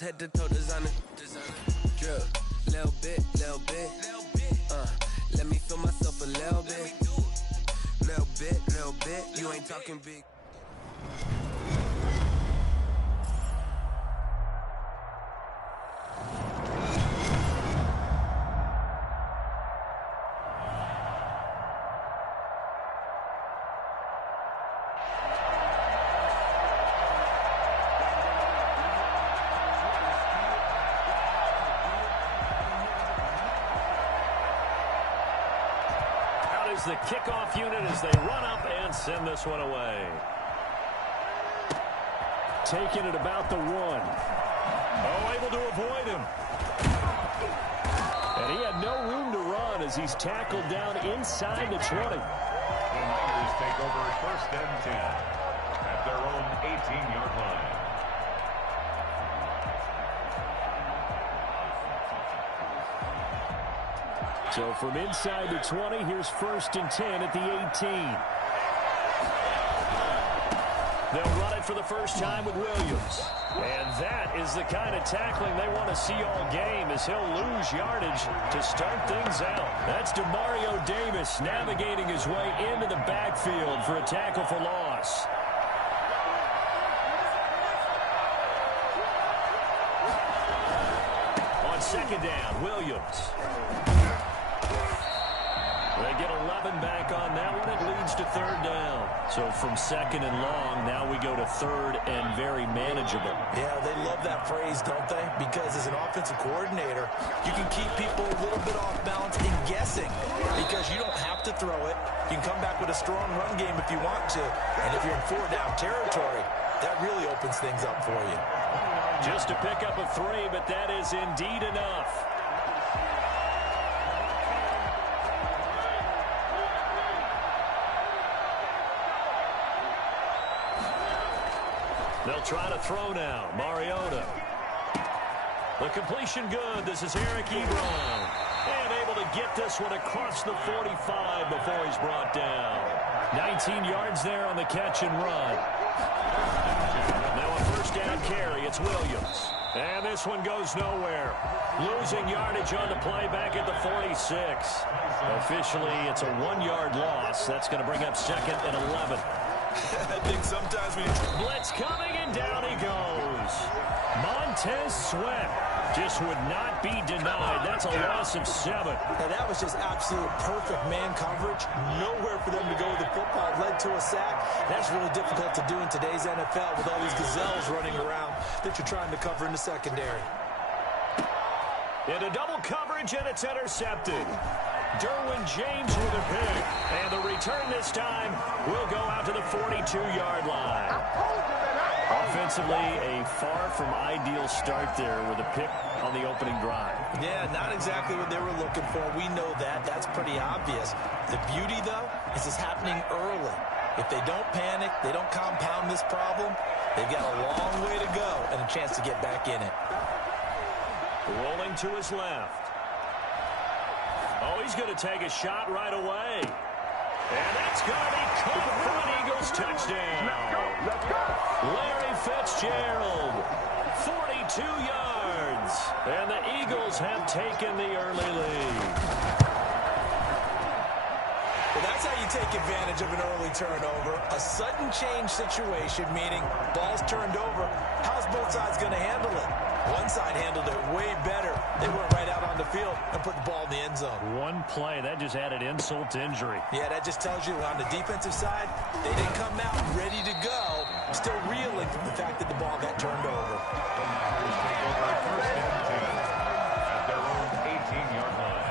Head to toe designer. Drip, little bit. Let me feel myself a little bit. Little bit. You ain't talking big. The kickoff unit as they run up and send this one away. Taking it about the 1. Oh, able to avoid him. And he had no room to run as he's tackled down inside the 20. The Niners take over 1st and 10 at their own 18-yard line. So from inside the 20, here's 1st and 10 at the 18. They'll run it for the first time with Williams. And that is the kind of tackling they want to see all game, as he'll lose yardage to start things out. That's Demario Davis navigating his way into the backfield for a tackle for loss. On 2nd down, Williams. They get 11 back on that one. It leads to 3rd down. So from 2nd and long, now we go to 3rd and very manageable. Yeah, they love that phrase, don't they? Because as an offensive coordinator, you can keep people a little bit off balance and guessing because you don't have to throw it. You can come back with a strong run game if you want to. And if you're in 4-down territory, that really opens things up for you. Just to pick up a 3, but that is indeed enough. They'll try to throw now. Mariota. The completion good. This is Eric Ebron. And able to get this one across the 45 before he's brought down. 19 yards there on the catch and run. Now a 1st down carry. It's Williams. And this one goes nowhere. Losing yardage on the play back at the 46. Officially, it's a 1-yard loss. That's going to bring up 2nd and 11. I think sometimes we... Blitz coming, and down he goes. Montez Sweat just would not be denied. That's a loss of 7. Now, that was just absolute perfect man coverage. Nowhere for them to go with the football. Led to a sack. That's really difficult to do in today's NFL with all these gazelles running around that you're trying to cover in the secondary. Into double coverage, and it's intercepted. Derwin James with a pick. And the return this time will go out to the 42-yard line. Offensively, a far from ideal start there with a pick on the opening drive. Yeah, not exactly what they were looking for. We know that. That's pretty obvious. The beauty, though, is it's happening early. If they don't panic, they don't compound this problem, they've got a long way to go and a chance to get back in it. Rolling to his left. Oh, he's going to take a shot right away. And that's going to be caught for an Eagles touchdown. Let's go. Larry Fitzgerald, 42 yards. And the Eagles have taken the early lead. The That's how you take advantage of an early turnover. A sudden change situation, meaning ball's turned over. How's both sides going to handle it? One side handled it way better. They went right out on the field and put the ball in the end zone. One play, that just added insult to injury. Yeah, that just tells you on the defensive side, they didn't come out ready to go, still reeling from the fact that the ball got turned over. At their own 18-yard line.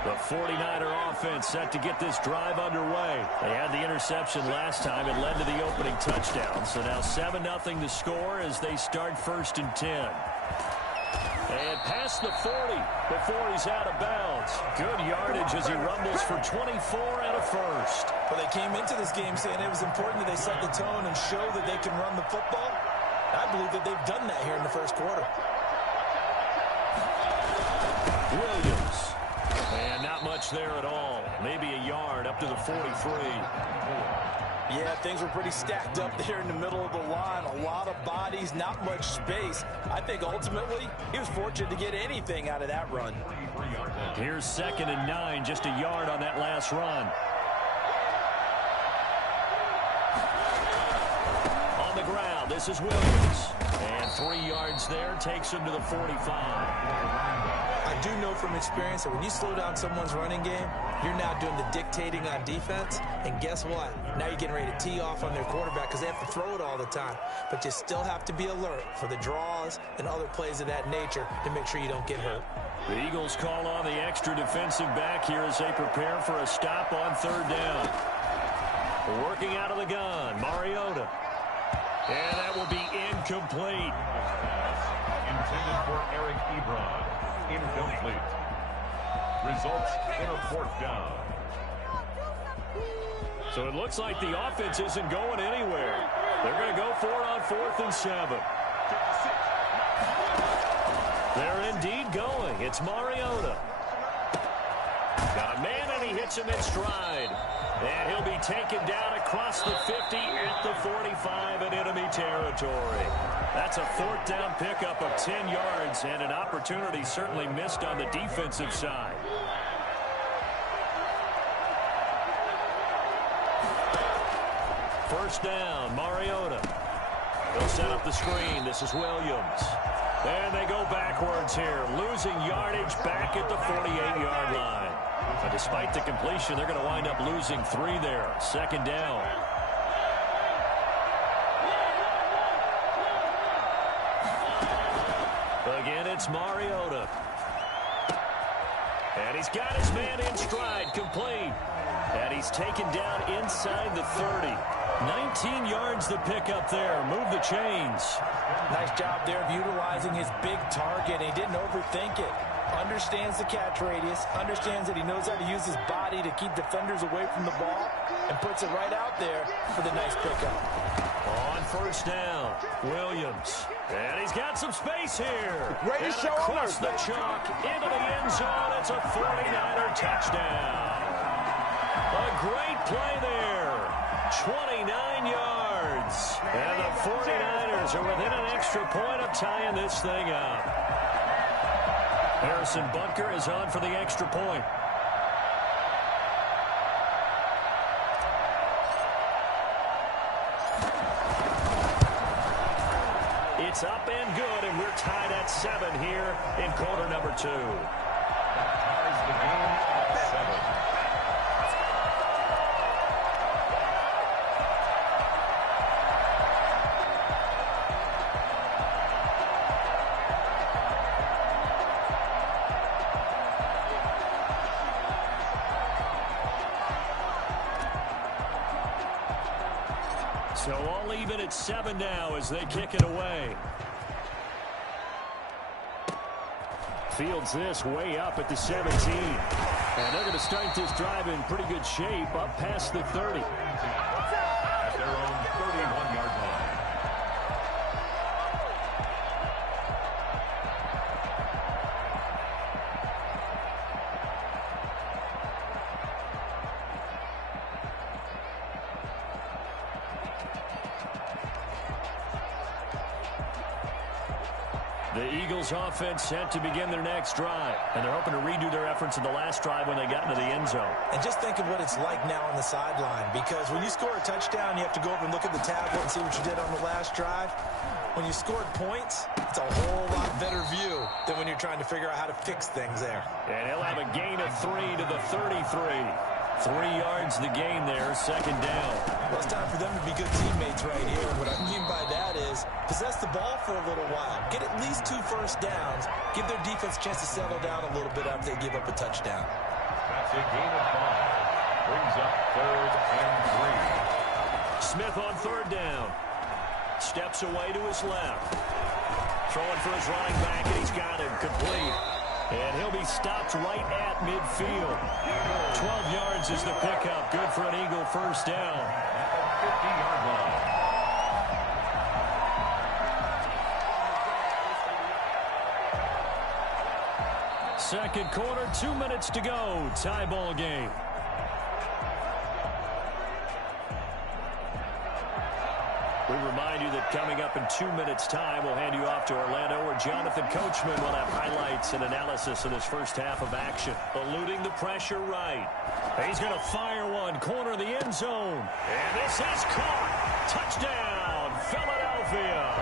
The 49er offense set to get this drive underway. They had the interception last time. It led to the opening touchdown. So now 7-0 to score as they start 1st and 10. And past the 40 before he's out of bounds. Good yardage as he rumbles for 24 and a first. Well, they came into this game saying it was important that they set the tone and show that they can run the football. I believe that they've done that here in the first quarter. Williams. And not much there at all. Maybe a yard up to the 43. Yeah, things were pretty stacked up there in the middle of the line. A lot of bodies, not much space. I think ultimately he was fortunate to get anything out of that run. Here's 2nd and 9, just a yard on that last run. On the ground, this is Williams. And 3 yards there takes him to the 45. I do know from experience that when you slow down someone's running game, you're now doing the dictating on defense. And guess what? Now you're getting ready to tee off on their quarterback because they have to throw it all the time. But you still have to be alert for the draws and other plays of that nature to make sure you don't get hurt. The Eagles call on the extra defensive back here as they prepare for a stop on 3rd down. Working out of the gun, Mariota. And that will be incomplete. Intended for Eric Ebron. Incomplete. Results in a 4th down. So it looks like the offense isn't going anywhere. They're going to go for it on 4th and 7. They're indeed going. It's Mariota. Got a man, and he hits him in stride. And he'll be taken down across the 50 at the 45 in enemy territory. That's a 4th down pickup of 10 yards and an opportunity certainly missed on the defensive side. First down, Mariota. They'll set up the screen. This is Williams. And they go backwards here, losing yardage back at the 48-yard line. But despite the completion, they're going to wind up losing 3 there. 2nd down. Again, it's Mariota. And he's got his man in stride, complete. And he's taken down inside the 30. 19 yards to pick up there. Move the chains. Nice job there of utilizing his big target. He didn't overthink it. Understands the catch radius. Understands that he knows how to use his body to keep defenders away from the ball. And puts it right out there for the nice pickup. On 1st down, Williams. And he's got some space here. Greatest and show on across earth. the chalk into the end zone. It's a 49er touchdown. A great play there. 29 yards. And the 49ers are within an extra point of tying this thing up. Harrison Butker is on for the extra point. It's up and good, and we're tied at 7 here in quarter number 2. Ties the game at 7. So all even at 7 now as they kick it away. Fields this way up at the 17. And they're going to start this drive in pretty good shape up past the 30. At their own 31-yard line. The Eagles offense set to begin their next drive. And they're hoping to redo their efforts in the last drive when they got into the end zone. And just think of what it's like now on the sideline. Because when you score a touchdown, you have to go over and look at the tablet and see what you did on the last drive. When you scored points, it's a whole lot better view than when you're trying to figure out how to fix things there. And he'll have a gain of 3 to the 33. 3 yards the gain there, second down. Well, it's time for them to be good teammates right here. What I mean by that is possess the ball for a little while. Get at least 2 first downs. Give their defense a chance to settle down a little bit after they give up a touchdown. That's a gain of 5. Brings up 3rd and 3. Smith on 3rd down. Steps away to his left. Throwing for his running back, and he's got him complete. And he'll be stopped right at midfield. 12 yards is the pickup. Good for an Eagle first down. At the 50-yard line. Second quarter, 2 minutes to go. Tie ball game. We remind you that coming up in 2 minutes' time, we'll hand you off to Orlando, where Jonathan Coachman will have highlights and analysis of this first half of action. Eluding the pressure right. He's going to fire one, corner of the end zone. And this is caught. Touchdown, Philadelphia.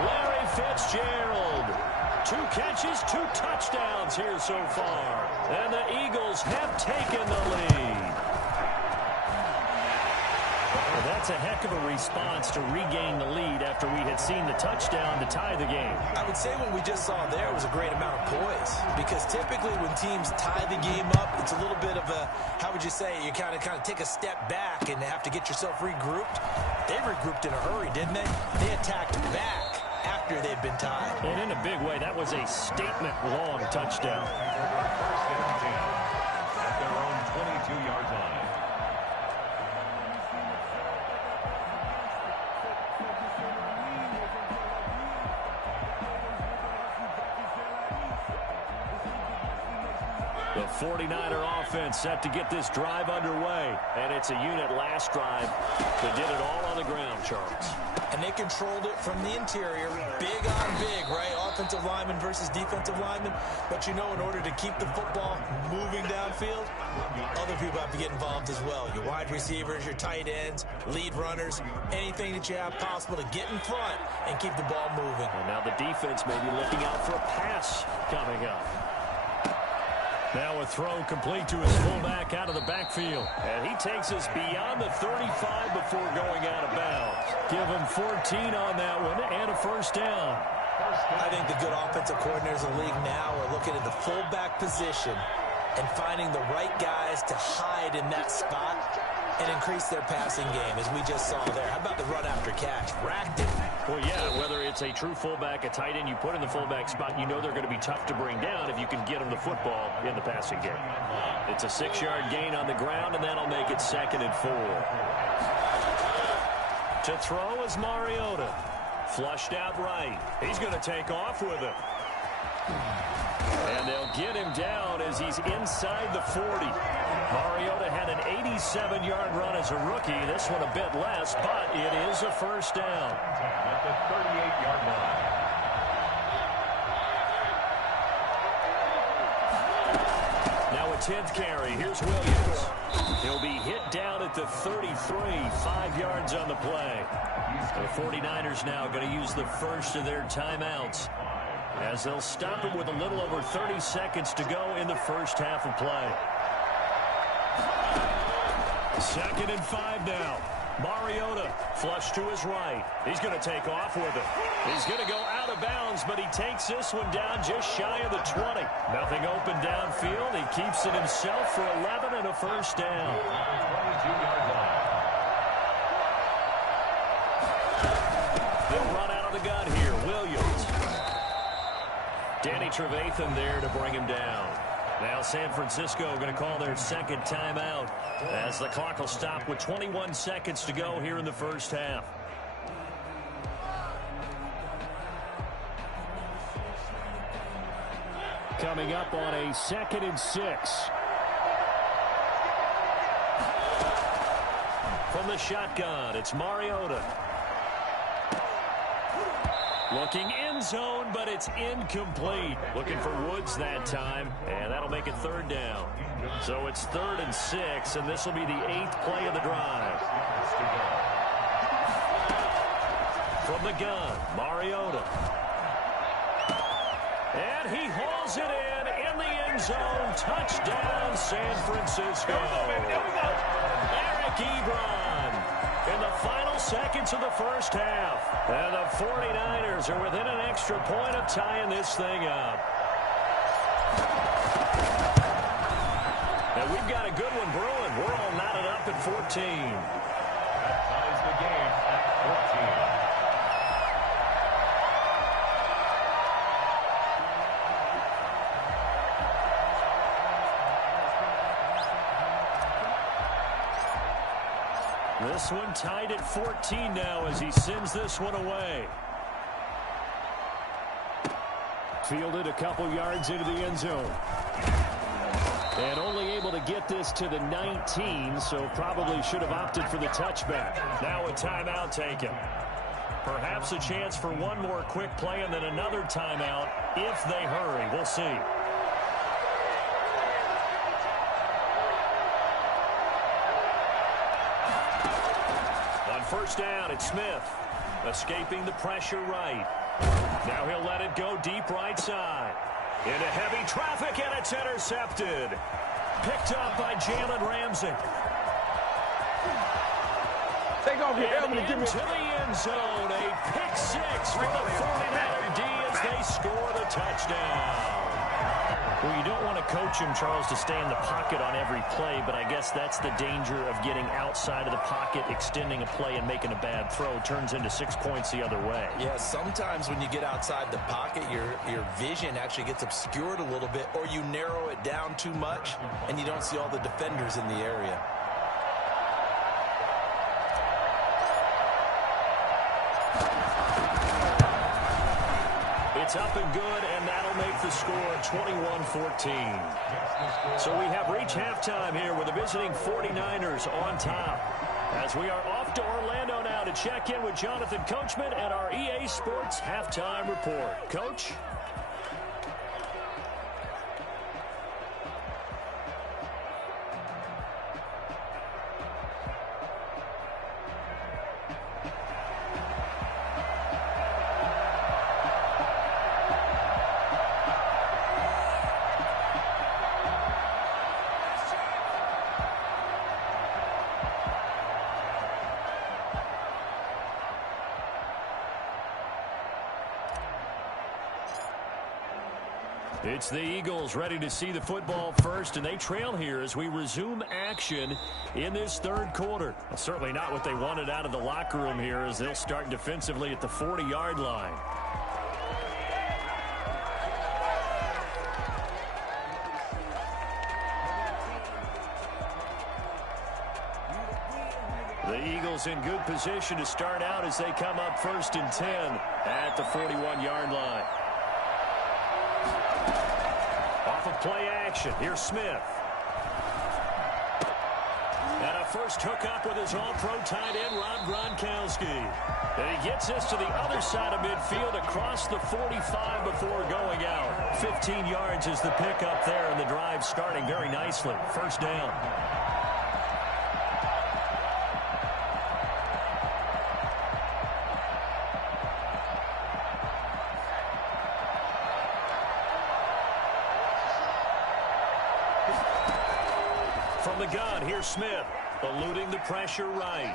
Larry Fitzgerald. 2 catches, 2 touchdowns here so far. And the Eagles have taken the lead. Well, that's a heck of a response to regain the lead after we had seen the touchdown to tie the game. I would say what we just saw there was a great amount of poise, because typically when teams tie the game up, it's a little bit of a, how would you say, you kind of take a step back and have to get yourself regrouped. They regrouped in a hurry, didn't they? They attacked back after they'd been tied. And in a big way, that was a statement-long touchdown. First and 10 at their own 22-yard line. The 49er offense set to get this drive underway. And it's a unit last drive that did it all on the ground, Charles. And they controlled it from the interior. Big on big, right? Offensive lineman versus defensive lineman. But you know, in order to keep the football moving downfield, other people have to get involved as well. Your wide receivers, your tight ends, lead runners, anything that you have possible to get in front and keep the ball moving. And now the defense may be looking out for a pass coming up. Now a throw complete to his fullback out of the backfield. And he takes us beyond the 35 before going out of bounds. Give him 14 on that one and a first down. I think the good offensive coordinators in the league now are looking at the fullback position and finding the right guys to hide in that spot and increase their passing game, as we just saw there. How about the run after catch? Racked it. Well, yeah, whether it's a true fullback, a tight end you put in the fullback spot, you know they're going to be tough to bring down if you can get them the football in the passing game. It's a 6-yard gain on the ground, and that'll make it 2nd and 4. To throw is Mariota. Flushed out right. He's going to take off with it. And they'll get him down as he's inside the 40. Mariota had an 87-yard run as a rookie. This one a bit less, but it is a first down. At the 38-yard line. Now a 10th carry. Here's Williams. He'll be hit down at the 33, 5 yards on the play. The 49ers now going to use the first of their timeouts, as they'll stop him with a little over 30 seconds to go in the first half of play. 2nd and 5 now. Mariota flush to his right. He's going to take off with it. He's going to go out of bounds, but he takes this one down just shy of the 20. Nothing open downfield. He keeps it himself for 11 and a first down. 22-yard line. They'll run out of the gun here. Williams. Danny Trevathan there to bring him down. Now San Francisco going to call their second timeout as the clock will stop with 21 seconds to go here in the first half. Coming up on a 2nd and 6. From the shotgun, it's Mariota. Looking end zone, but it's incomplete. Looking for Woods that time, and that'll make it third down. So it's 3rd and 6, and this will be the 8th play of the drive. From the gun, Mariota. And he hauls it in the end zone. Touchdown, San Francisco. Eric Ebron in the final seconds of the first half. And the 49ers are within an extra point of tying this thing up. And we've got a good one brewing. We're all knotted up at 14. That ties the game at 14. This one tied at 14 now as he sends this one away. Fielded a couple yards into the end zone. And only able to get this to the 19, so probably should have opted for the touchback. Now a timeout taken. Perhaps a chance for one more quick play and then another timeout if they hurry. We'll see. First down, it's Smith. Escaping the pressure right. Now he'll let it go deep right side. Into heavy traffic, and it's intercepted. Picked up by Jalen Ramsey. Take off your helmet and give me into the end zone. A pick six for the 49er D as they score the touchdown. Well, you don't want to coach him, Charles, to stay in the pocket on every play, but I guess that's the danger of getting outside of the pocket, extending a play, and making a bad throw. Turns into 6 points the other way. Yeah, sometimes when you get outside the pocket, your vision actually gets obscured a little bit, or you narrow it down too much, and you don't see all the defenders in the area. It's up and good, and that'll make the score 21-14. So we have reached halftime here with the visiting 49ers on top. As we are off to Orlando now to check in with Jonathan Coachman and our EA Sports Halftime Report. Coach? It's the Eagles ready to see the football first, and they trail here as we resume action in this third quarter. Well, certainly not what they wanted out of the locker room here as they'll start defensively at the 40-yard line. The Eagles in good position to start out as they come up 1st and 10 at the 41-yard line. Off of play action, here's Smith. And a first hookup with his all-pro tight end, Rob Gronkowski. And he gets this to the other side of midfield across the 45 before going out. 15 yards is the pickup there, and the drive starting very nicely. First down. From the gun, here's Smith, eluding the pressure right.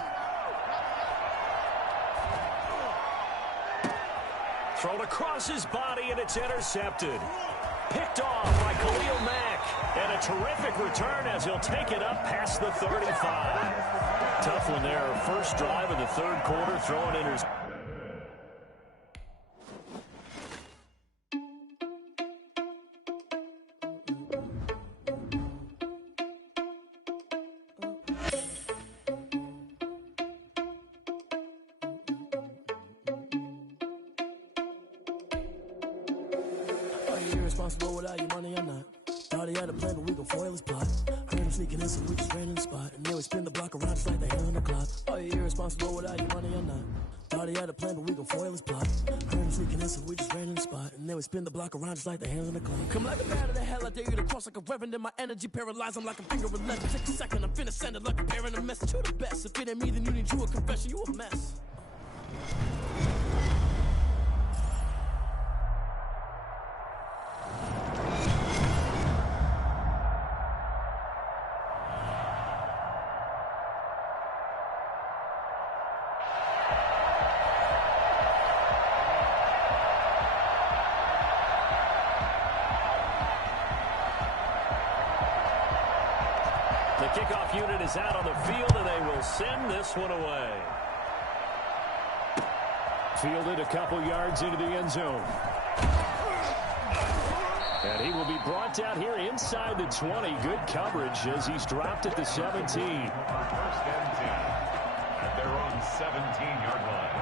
Thrown across his body, and it's intercepted. Picked off by Khalil Mack. And a terrific return as he'll take it up past the 35. Tough one there. First drive of the third quarter, throwing interception. Irresponsible without your money or not. Thought he had a plan, but we gon' foil his plot. Heard him sneaking in, so we just ran in the spot. And then we spin the block around just like they hell on the clock. Are you irresponsible without your money or not? Thought he had a plan, but we gon' foil his plot. Heard him sneaking in, so we just ran in the spot. And then we spin the block around just like the hands on the clock. Come like a bat of the hell, I dare you to cross like a reverend. And my energy paralyzed, I'm like a finger 11. Take a second, I'm finna send it like a bearing a message. You the best, if it ain't me, then you need you a confession. You a mess. The kickoff unit is out on the field, and they will send this one away. Fielded a couple yards into the end zone. And he will be brought down here inside the 20. Good coverage as he's dropped at the 17. First and 10 at their own 17-yard line.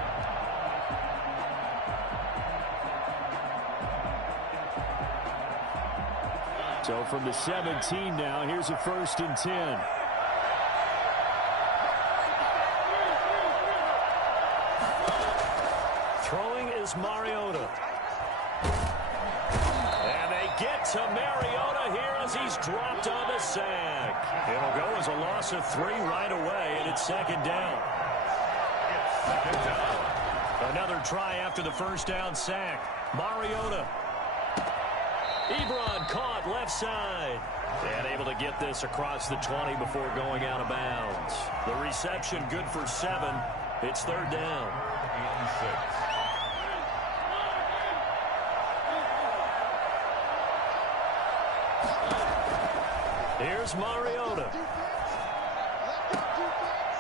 So from the 17 now, here's a 1st and 10. Throwing is Mariota. And they get to Mariota here as he's dropped on the sack. It'll go as a loss of 3 right away, and it's 2nd down. Another try after the 1st down sack. Mariota. Ebron caught left side. And able to get this across the 20 before going out of bounds. The reception good for 7. It's 3rd down. And 6. Here's Mariota.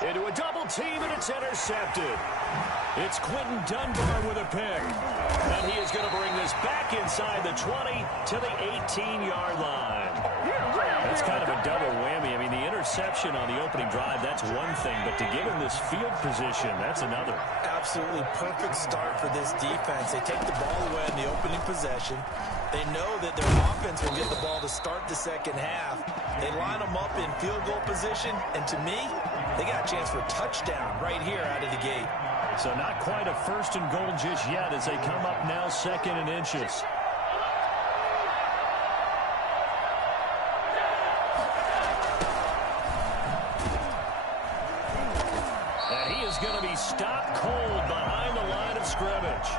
Into a double team, and it's intercepted. It's Quentin Dunbar with a pick. And he is going to bring this back inside the 20 to the 18-yard line. That's kind of a double whammy. I mean, the interception on the opening drive, that's one thing. But to give him this field position, that's another. Absolutely perfect start for this defense. They take the ball away in the opening possession. They know that their offense will get the ball to start the second half. They line them up in field goal position. And to me, they got a chance for a touchdown right here out of the gate. So not quite a 1st and goal just yet as they come up now 2nd and inches. And he is going to be stopped cold behind the line of scrimmage.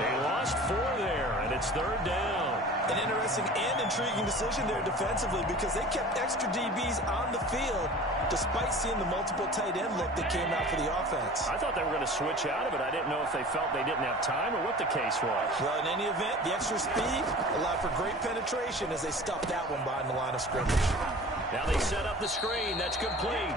They lost 4 there, and it's 3rd down. An interesting and intriguing decision there defensively because they kept extra DBs on the field despite seeing the multiple tight end look that came out for the offense. I thought they were going to switch out of it. I didn't know if they felt they didn't have time or what the case was. Well, in any event, the extra speed allowed for great penetration as they stuffed that one behind the line of scrimmage. Now they set up the screen. That's complete.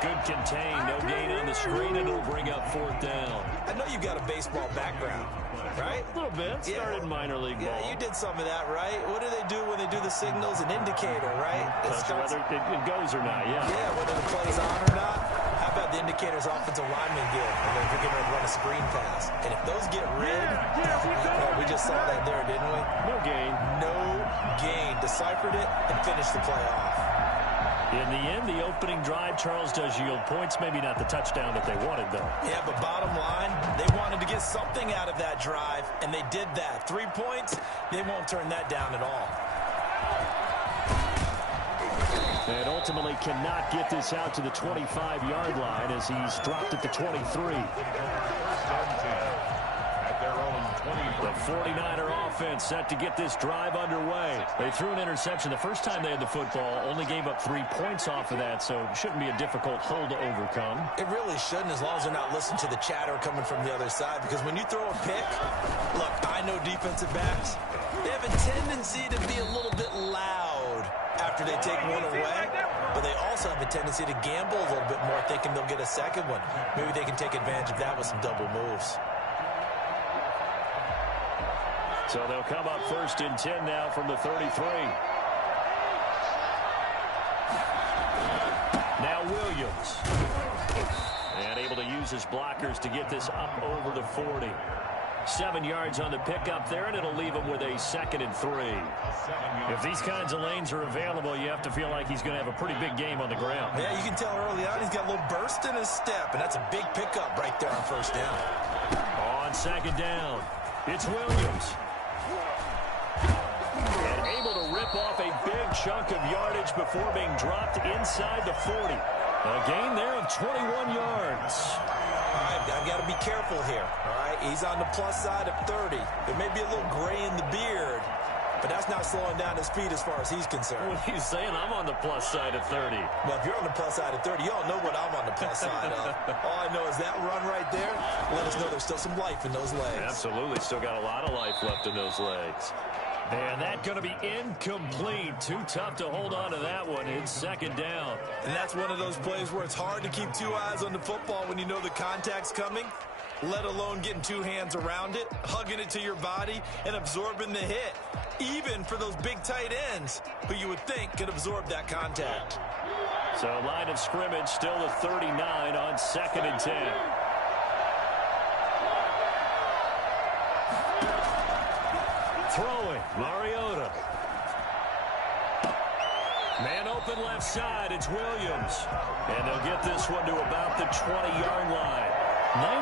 Good contain. No gain on the screen, and it'll bring up 4th down. I know you've got a baseball background, right? A little bit. Started minor league ball. Yeah, you did some of that, right? What do they do when they do the signals? An indicator, right? Whether it goes or not, yeah. Yeah, whether the play's on or not. How about the indicators offensive linemen get when they're getting ready to run a screen pass? And if those get red, well, we just saw that there, didn't we? No gain. No gain. Deciphered it and finished the play off. In the end, the opening drive, Charles, does yield points. Maybe not the touchdown that they wanted, though. Yeah, but bottom line, they wanted to get something out of that drive, and they did that. 3 points, they won't turn that down at all. And ultimately cannot get this out to the 25-yard line as he's dropped at the 23. The 49er offense set to get this drive underway. They threw an interception the first time they had the football, only gave up 3 points off of that, so it shouldn't be a difficult hole to overcome. It really shouldn't, as long as they're not listening to the chatter coming from the other side, because when you throw a pick, look, I know defensive backs, they have a tendency to be a little bit loud after they take one away, but they also have a tendency to gamble a little bit more, thinking they'll get a second one. Maybe they can take advantage of that with some double moves. So they'll come up 1st and 10 now from the 33. Now Williams. And able to use his blockers to get this up over the 40. 7 yards on the pickup there, and it'll leave him with a 2nd and 3. If these kinds of lanes are available, you have to feel like he's going to have a pretty big game on the ground. Yeah, you can tell early on he's got a little burst in his step, and that's a big pickup right there on 1st down. On 2nd down, it's Williams. And able to rip off a big chunk of yardage before being dropped inside the 40. A gain there of 21 yards. All right, I've got to be careful here, all right? He's on the plus side of 30. There may be a little gray in the beard, but that's not slowing down his speed as far as he's concerned. What are you saying? I'm on the plus side of 30. Well, if you're on the plus side of 30, you all know what I'm on the plus side of. All I know is that run right there, let us know there's still some life in those legs. Absolutely. Still got a lot of life left in those legs. And that's going to be incomplete. Too tough to hold on to that one. It's 2nd down. And that's one of those plays where it's hard to keep 2 eyes on the football when you know the contact's coming, let alone getting 2 hands around it, hugging it to your body, and absorbing the hit. Even for those big tight ends who you would think could absorb that contact. So line of scrimmage still at 39 on 2nd and 10. Throwing, Mariota. Man open left side, it's Williams. And they'll get this one to about the 20-yard line.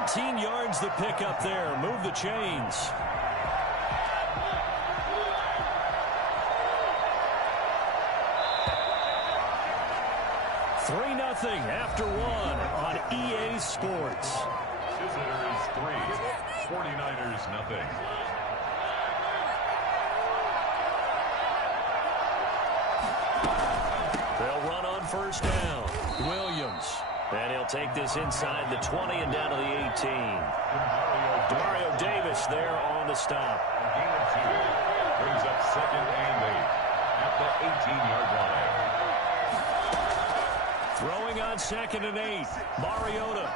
19 yards to pick up there. Move the chains. Nothing after 1 on EA Sports. Visitors 3, 49ers nothing. They'll run on 1st down. Williams. And he'll take this inside the 20 and down to the 18. Demario Davis there on the stop. Gain of 2. Brings up 2nd and 8 at the 18-yard line. Throwing on 2nd and 8. Mariota.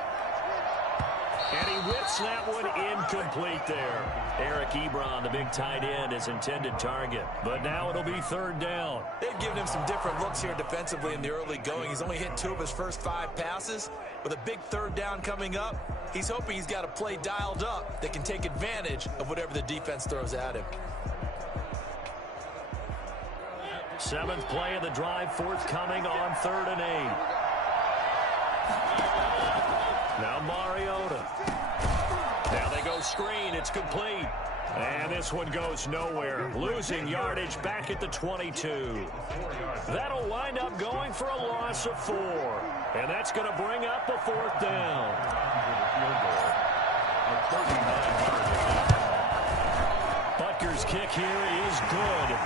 And he whips that one incomplete there. Eric Ebron, the big tight end, is intended target. But now it'll be 3rd down. They've given him some different looks here defensively in the early going. He's only hit 2 of his first 5 passes. With a big 3rd down coming up, he's hoping he's got a play dialed up that can take advantage of whatever the defense throws at him. 7th play of the drive, forthcoming on 3rd and 8. Now Mariota. Now they go screen. It's complete. And this one goes nowhere. Losing yardage back at the 22. That'll wind up going for a loss of 4. And that's going to bring up a 4th down. Butker's kick here is good.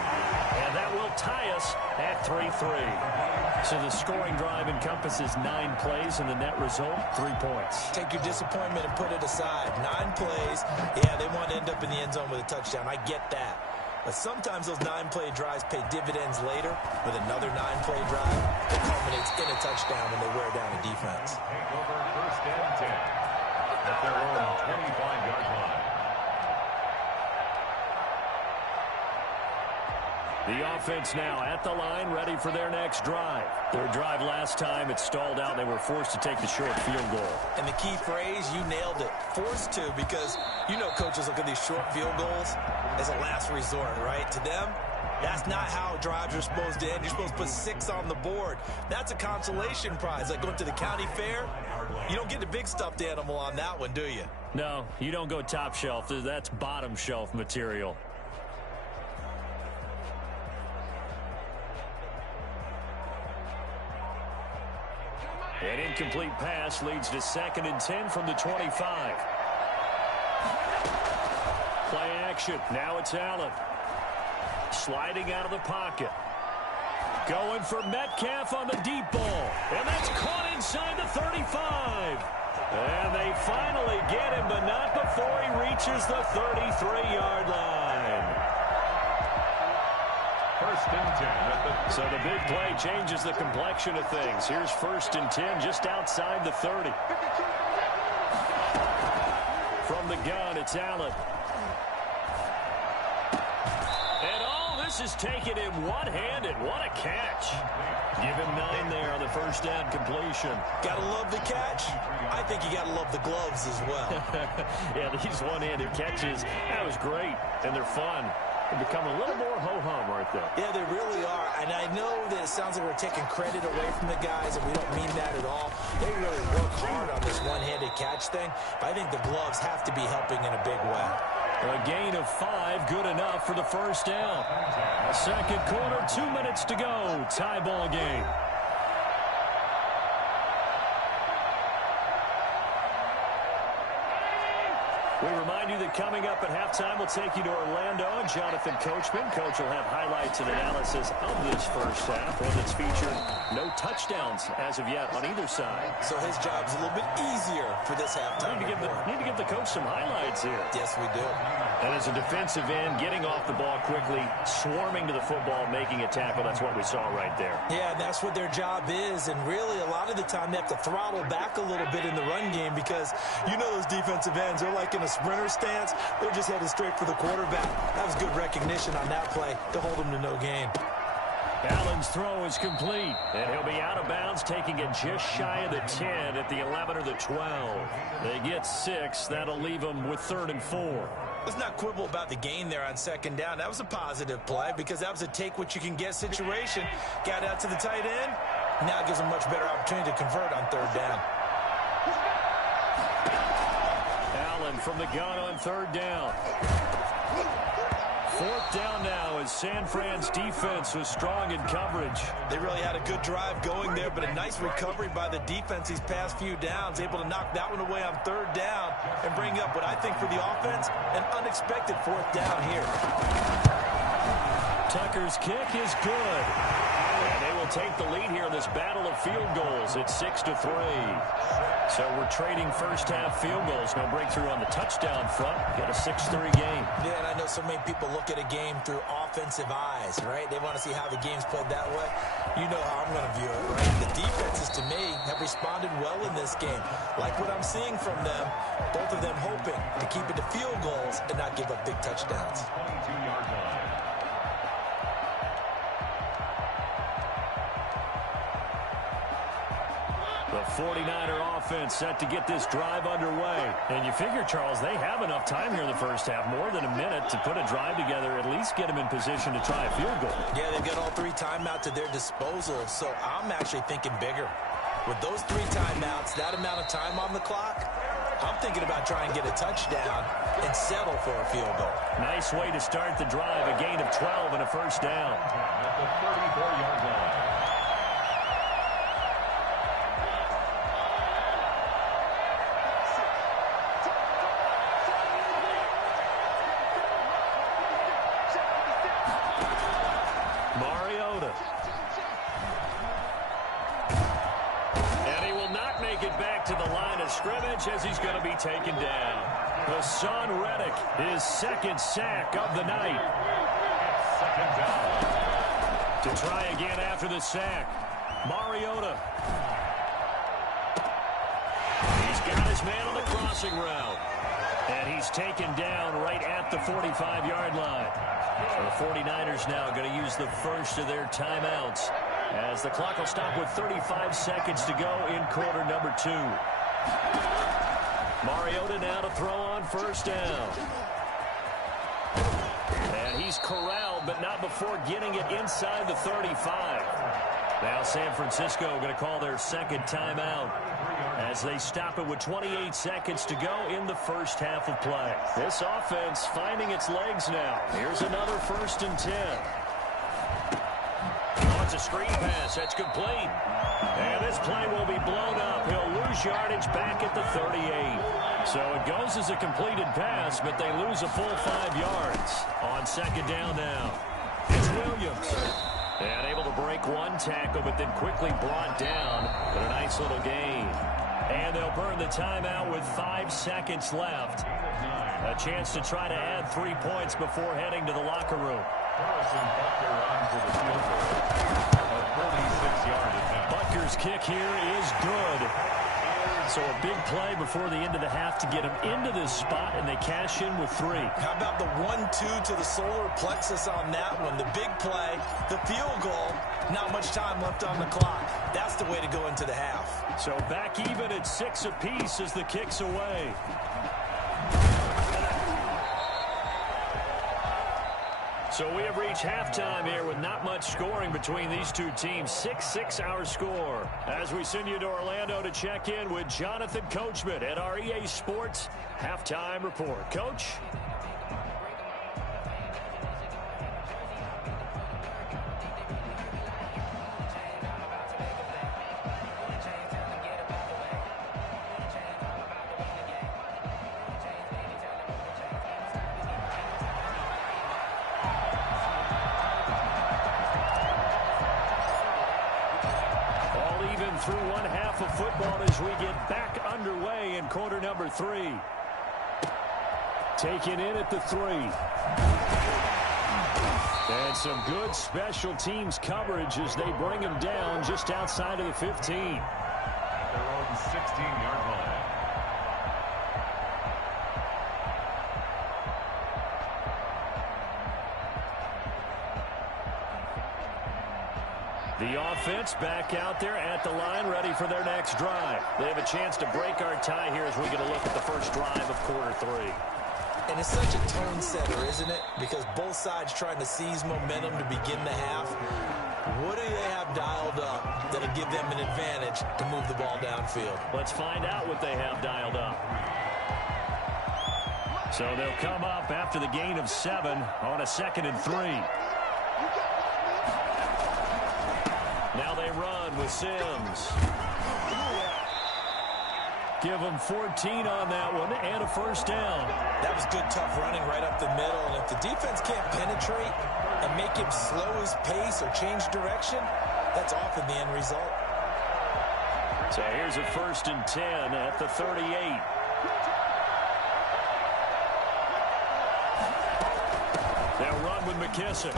And that will tie us at 3-3. So the scoring drive encompasses 9 plays, and the net result, 3 points. Take your disappointment and put it aside. 9 plays. Yeah, they want to end up in the end zone with a touchdown. I get that. But sometimes those 9-play drives pay dividends later with another 9-play drive that culminates in a touchdown when they wear down a defense. Take over 1st and 10 at their own 25-yard line. The offense now at the line, ready for their next drive. Their drive last time, it stalled out. They were forced to take the short field goal. And the key phrase, you nailed it. Forced to, because you know coaches look at these short field goals as a last resort, right? To them, that's not how drives are supposed to end. You're supposed to put 6 on the board. That's a consolation prize. Like going to the county fair, you don't get the big stuffed animal on that one, do you? No, you don't go top shelf. That's bottom shelf material. An incomplete pass leads to 2nd and 10 from the 25. Play action. Now it's Allen. Sliding out of the pocket. Going for Metcalf on the deep ball. And that's caught inside the 35. And they finally get him, but not before he reaches the 33-yard line. 1st and 10. So the big play changes the complexion of things. Here's 1st and 10 just outside the 30. From the gun, it's Allen. And Versus taking him one-handed. What a catch. Give him 9 there on the first down completion. Gotta love the catch. I think you gotta love the gloves as well. Yeah, these one-handed catches, that was great, and they're fun. They become a little more ho-hum, aren't they? Yeah, they really are. And I know that it sounds like we're taking credit away from the guys, and we don't mean that at all. They really work hard on this one-handed catch thing, but I think the gloves have to be helping in a big way. A gain of 5, good enough for the first down. Second quarter, 2 minutes to go. Tie ball game. We remind you that coming up at halftime, we'll take you to Orlando and Jonathan Coachman. Coach will have highlights and analysis of this first half. One that's featured no touchdowns as of yet on either side. So his job's a little bit easier for this halftime. Need to give the coach some highlights here. Yes, we do. And as a defensive end, getting off the ball quickly, swarming to the football, making a tackle, that's what we saw right there. Yeah, that's what their job is. And really, a lot of the time, they have to throttle back a little bit in the run game because you know those defensive ends, they're like in a sprinter stance. They're just headed straight for the quarterback. That was good recognition on that play to hold him to no gain. Allen's throw is complete, and he'll be out of bounds, taking it just shy of the 10 at the 11 or the 12. They get 6. That'll leave them with 3rd and 4. Let's not quibble about the gain there on second down. That was a positive play because that was a take-what-you-can-get situation. Got out to the tight end. Now it gives them much better opportunity to convert on 3rd down. Allen from the gun on 3rd down. 4th down now as San Fran's defense was strong in coverage. They really had a good drive going there, but a nice recovery by the defense these past few downs, able to knock that one away on 3rd down and bring up what I think for the offense, an unexpected 4th down here. Tucker's kick is good. And they will take the lead here in this battle of field goals. It's 6-3. So we're trading first half field goals. No breakthrough on the touchdown front. Got a 6-3 game. Yeah, and I know so many people look at a game through offensive eyes, right? They want to see how the game's played that way. You know how I'm going to view it, right? The defenses, to me, have responded well in this game. Like what I'm seeing from them, both of them hoping to keep it to field goals and not give up big touchdowns. 22-yard line. The 49er offense set to get this drive underway. And you figure, Charles, they have enough time here in the first half, more than a minute, to put a drive together, at least get them in position to try a field goal. Yeah, they've got all 3 timeouts at their disposal, so I'm actually thinking bigger. With those 3 timeouts, that amount of time on the clock, I'm thinking about trying to get a touchdown and settle for a field goal. Nice way to start the drive, a gain of 12 and a first down. At the 34-yard line. Mariota. And he will not make it back to the line of scrimmage as he's going to be taken down. Hassan Reddick, his 2nd sack of the night. 2nd down. To try again after the sack. Mariota. He's got his man on the crossing route. And he's taken down right at the 45-yard line. The 49ers now going to use the first of their timeouts as the clock will stop with 35 seconds to go in quarter number 2. Mariota now to throw on first down. And he's corralled, but not before getting it inside the 35. Now San Francisco going to call their 2nd timeout as they stop it with 28 seconds to go in the first half of play. This offense finding its legs now. Here's another 1st and 10. Oh, it's a screen pass. That's complete. And this play will be blown up. He'll lose yardage back at the 38. So it goes as a completed pass, but they lose a full 5 yards. On 2nd down now. It's Williams. And able to break one tackle, but then quickly brought down. But a nice little gain. And they'll burn the timeout with 5 seconds left. A chance to try to add 3 points before heading to the locker room. Harrison Butker onto the field goal. A 36-yard attempt. Butker's kick here is good. So a big play before the end of the half to get them into this spot, and they cash in with 3. How about the 1-2 to the solar plexus on that one? The big play, the field goal, not much time left on the clock. That's the way to go into the half. So back even at 6 apiece as the kick's away. So we have reached halftime here with not much scoring between these two teams. 6-6 our score. As we send you to Orlando to check in with Jonathan Coachman at our EA Sports Halftime Report. Coach? Through one half of football as we get back underway in quarter number 3. Taken in at the 3. And some good special teams coverage as they bring him down just outside of the 15. Their own 16-yard line. The offense back out there at the line, ready for their next drive. They have a chance to break our tie here as we get a look at the first drive of quarter 3. And it's such a tone setter, isn't it? Because both sides trying to seize momentum to begin the half. What do they have dialed up that'll give them an advantage to move the ball downfield? Let's find out what they have dialed up. So they'll come up after the gain of 7 on a 2nd and 3. Now they run with Sims. Give them 14 on that one and a first down. That was good, tough running right up the middle. And if the defense can't penetrate and make him slow his pace or change direction, that's often the end result. So here's a 1st and 10 at the 38. They'll run with McKissick.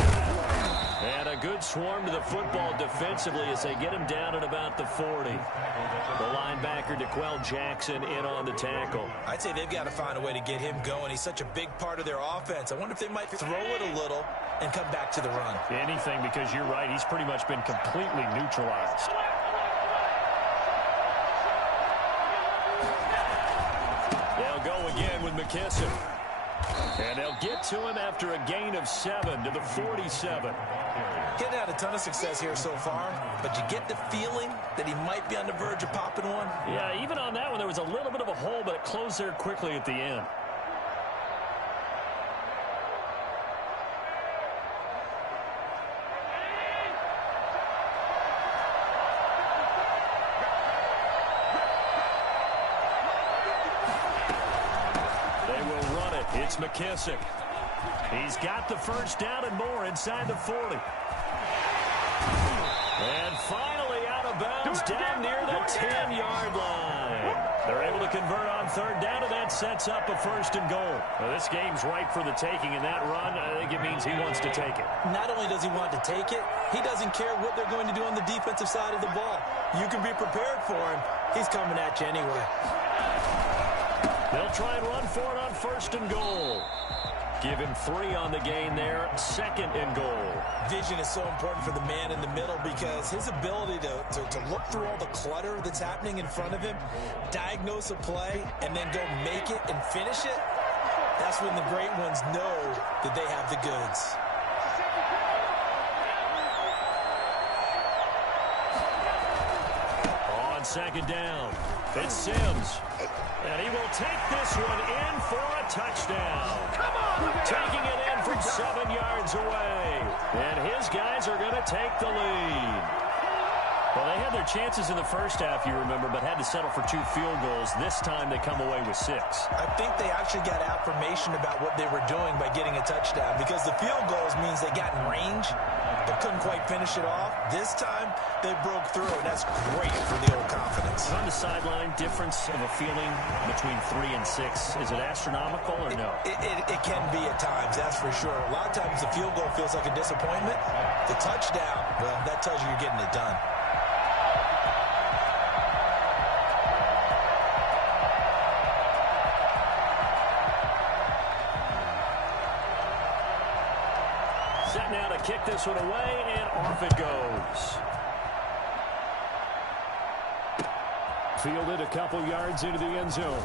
And a good swarm to the football defensively as they get him down at about the 40. The linebacker, DeQuell Jackson, in on the tackle. I'd say they've got to find a way to get him going. He's such a big part of their offense. I wonder if they might throw it a little and come back to the run. Anything, because you're right. He's pretty much been completely neutralized. They'll go again with McKissick. And they'll get to him after a gain of 7 to the 47. Getting had a ton of success here so far, but you get the feeling that he might be on the verge of popping one. Yeah, even on that one, there was a little bit of a hole, but it closed there quickly at the end. It's McKissick. He's got the first down and more inside the 40. And finally out of bounds down near the 10-yard line. They're able to convert on 3rd down, and that sets up a 1st and goal. Well, this game's ripe for the taking, and that run, I think it means he wants to take it. Not only does he want to take it, he doesn't care what they're going to do on the defensive side of the ball. You can be prepared for him. He's coming at you anyway. They'll try and run for it on 1st and goal. Give him 3 on the gain there, 2nd and goal. Vision is so important for the man in the middle because his ability to look through all the clutter that's happening in front of him, diagnose a play, and then go make it and finish it, that's when the great ones know that they have the goods. On 2nd down, it's Sims. And he will take this one in for a touchdown. Taking it in from 7 yards away. And his guys are going to take the lead. Well, they had their chances in the first half, you remember, but had to settle for 2 field goals. This time they come away with 6. I think they actually got affirmation about what they were doing by getting a touchdown because the field goals means they got in range but couldn't quite finish it off. This time, they broke through, and that's great for the old confidence. On the sideline, difference of a feeling between 3 and 6, is it astronomical or no? It can be at times, that's for sure. A lot of times the field goal feels like a disappointment. The touchdown, well, that tells you you're getting it done. set now to kick this one away, and off it goes. Fielded a couple yards into the end zone.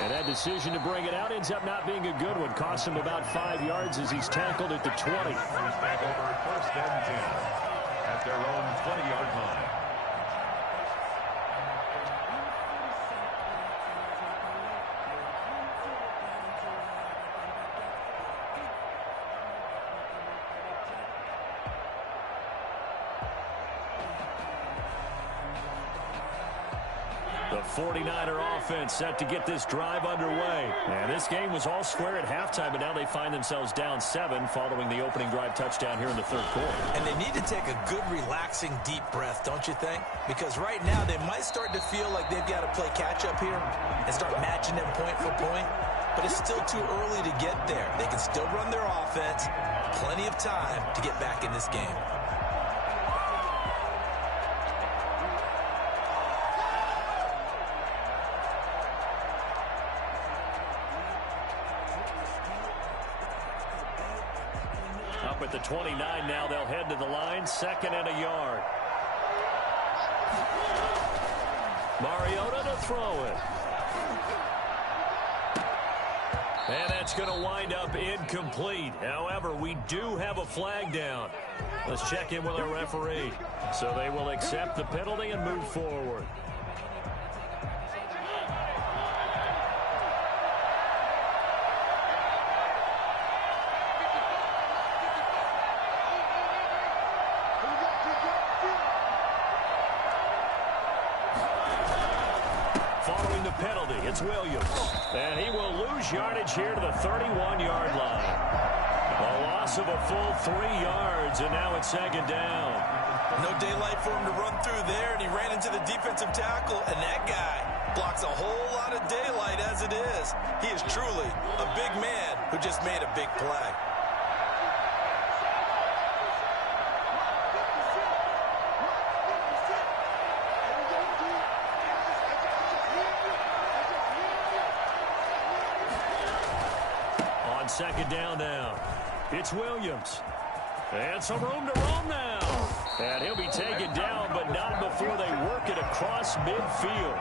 And that decision to bring it out ends up not being a good one. Costs him about 5 yards as he's tackled at the 20. First back over, first and 10 at their own 20-yard line. The 49er offense set to get this drive underway. And this game was all square at halftime, but now they find themselves down 7 following the opening drive touchdown here in the third quarter. And they need to take a good, relaxing, deep breath, don't you think? Because right now they might start to feel like they've got to play catch-up here and start matching them point for point. But it's still too early to get there. They can still run their offense. Plenty of time to get back in this game. At the 29 now, they'll head to the line, 2nd and a yard. Mariota to throw it. And that's going to wind up incomplete. However, we do have a flag down. Let's check in with our referee. So they will accept the penalty and move forward. It's Williams, and he will lose yardage here to the 31-yard line. A loss of a full 3 yards, and now it's 2nd down. No daylight for him to run through there, and he ran into the defensive tackle, and that guy blocks a whole lot of daylight as it is. He is truly a big man who just made a big play. Second down now. It's Williams. And some room to roam now. And he'll be taken down, but not before they work it across midfield.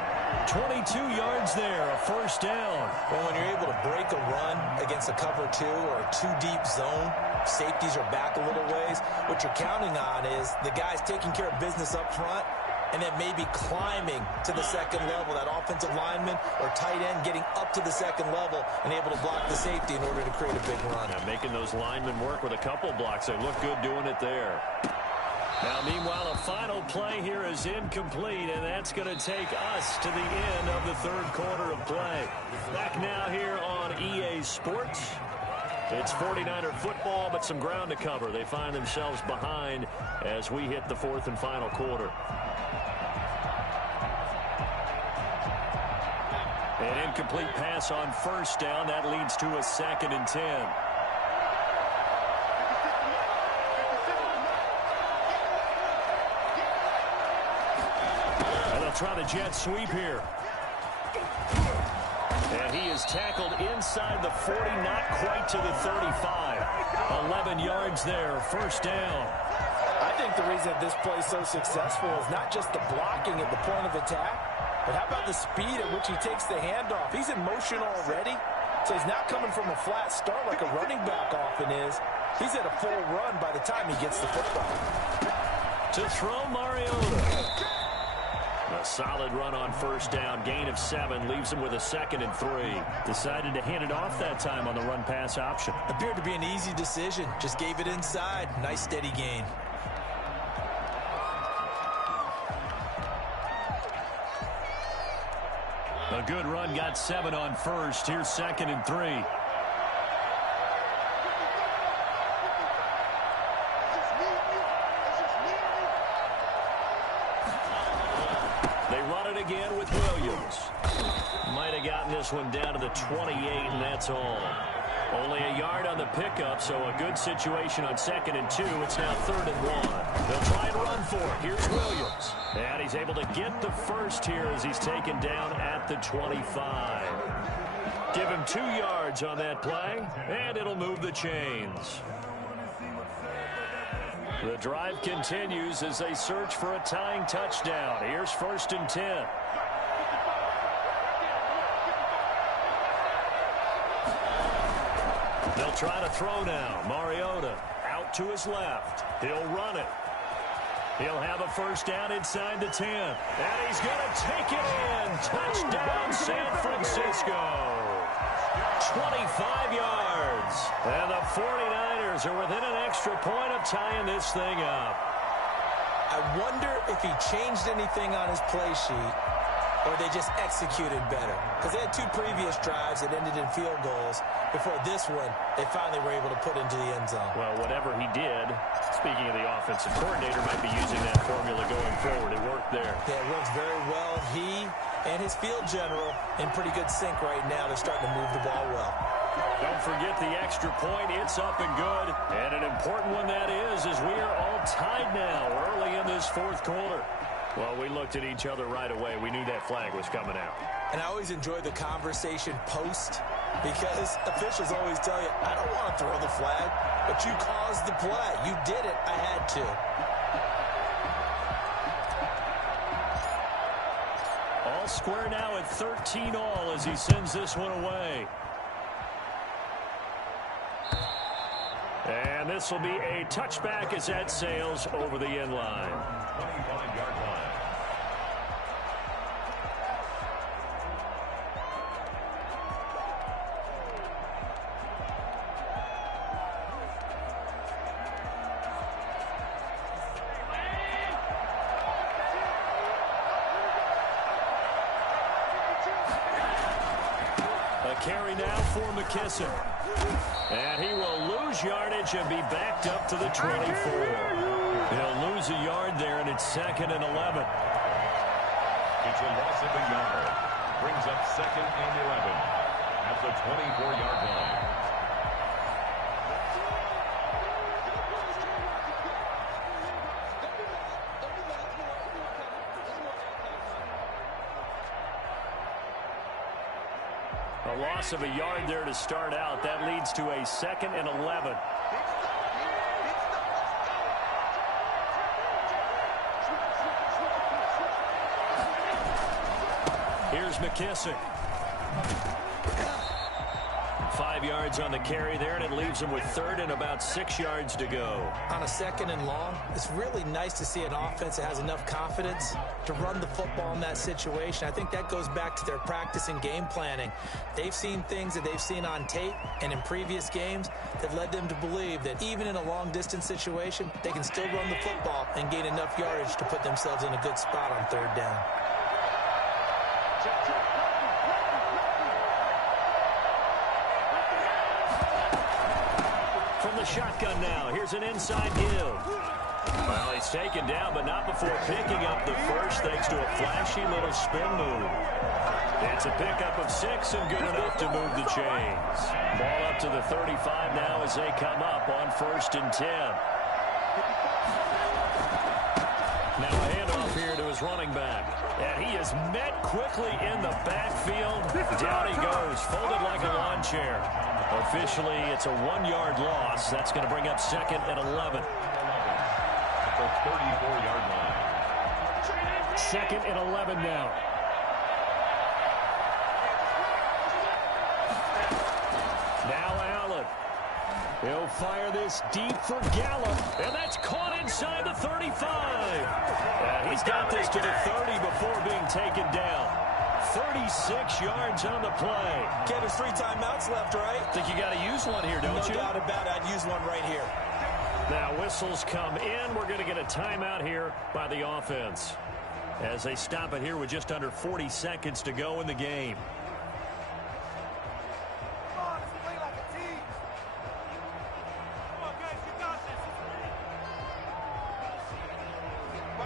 22 yards there, a first down. Well, when you're able to break a run against a cover 2 or a 2-deep zone, safeties are back a little ways. What you're counting on is the guys taking care of business up front and then maybe climbing to the second level, that offensive lineman or tight end getting up to the second level and able to block the safety in order to create a big run. Now making those linemen work with a couple blocks. They look good doing it there. Now, meanwhile, a final play here is incomplete, and that's going to take us to the end of the third quarter of play. Back now here on EA Sports. It's 49er football, but some ground to cover. They find themselves behind as we hit the fourth and final quarter. An incomplete pass on first down. That leads to a 2nd and 10. And they'll try the jet sweep here. And he is tackled inside the 40, not quite to the 35. 11 yards there, first down. I think the reason this play is so successful is not just the blocking at the point of attack, but how about the speed at which he takes the handoff? He's in motion already, so he's not coming from a flat start like a running back often is. He's at a full run by the time he gets the football. To throw Mariota. A solid run on first down. Gain of 7 leaves him with a 2nd and 3. Decided to hand it off that time on the run-pass option. Appeared to be an easy decision. Just gave it inside. Nice steady gain. A good run, got 7 on first. Here's 2nd and 3. They run it again with Williams. Might have gotten this one down to the 28, and that's all. Only a yard on the pickup, so a good situation on 2nd and 2. It's now 3rd and 1. They'll try and run for it. Here's Williams. And he's able to get the first here as he's taken down at the 25. Give him 2 yards on that play, and it'll move the chains. The drive continues as they search for a tying touchdown. Here's 1st and 10. They'll try to throw now. Mariota out to his left. He'll run it. He'll have a 1st down inside the 10. And he's going to take it in. Touchdown, San Francisco. 25 yards. And the 49ers are within an extra point of tying this thing up. I wonder if he changed anything on his play sheet or they just executed better. Because they had 2 previous drives that ended in field goals. Before this one, they finally were able to put into the end zone. Well, whatever he did, speaking of the offensive coordinator, might be using that formula going forward. It worked there. Yeah, it works very well. He and his field general in pretty good sync right now. They're starting to move the ball well. Don't forget the extra point. It's up and good. And an important one that is, as we are all tied now early in this 4th quarter. Well, we looked at each other right away. We knew that flag was coming out. And I always enjoy the conversation post because officials always tell you, I don't want to throw the flag, but you caused the play. You did it. I had to. All square now at 13-all as he sends this one away. And this will be a touchback as that sails over the end line. 25-yard line. Carry now for McKissick. And he will lose yardage and be backed up to the 24. He'll lose a yard there, and it's 2nd and 11. It's a loss of a yard. Brings up 2nd and 11 at the 24-yard line. A loss of a yard there to start out. That leads to a 2nd and 11. Here's McKissick. 5 yards on the carry there, and it leaves him with 3rd and about 6 yards to go. On a 2nd and long, it's really nice to see an offense that has enough confidence to run the football in that situation. I think that goes back to their practice and game planning. They've seen things that they've seen on tape and in previous games that led them to believe that even in a long-distance situation, they can still run the football and gain enough yardage to put themselves in a good spot on 3rd down. From the shotgun now, here's an inside give. Well, he's taken down, but not before picking up the first, thanks to a flashy little spin move. It's a pickup of 6 and good enough to move the chains. Ball up to the 35 now as they come up on 1st and 10. Now a handoff here to his running back. And he is met quickly in the backfield. Down he goes, folded like a lawn chair. Officially, it's a 1-yard loss. That's going to bring up 2nd and 11. At the 34-yard line. 2nd and 11 now. Now Allen. He'll fire this deep for Gallup. And that's caught inside the 35. And he's got this to the 30 before being taken down. 36 yards on the play. Ken, there's 3 timeouts left, right? Think you got to use one here, don't you? No doubt about it. I'd use one right here. Now whistles come in. We're going to get a timeout here by the offense as they stop it here with just under 40 seconds to go in the game.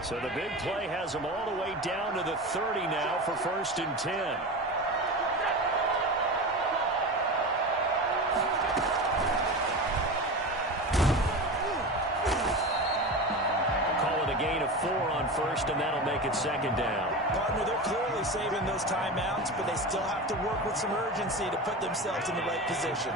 So the big play has them all the way down to the 30 now for 1st and 10. Call it a gain of 4 on 1st, and that'll make it 2nd down. Partner, they're clearly saving those timeouts, but they still have to work with some urgency to put themselves in the right position.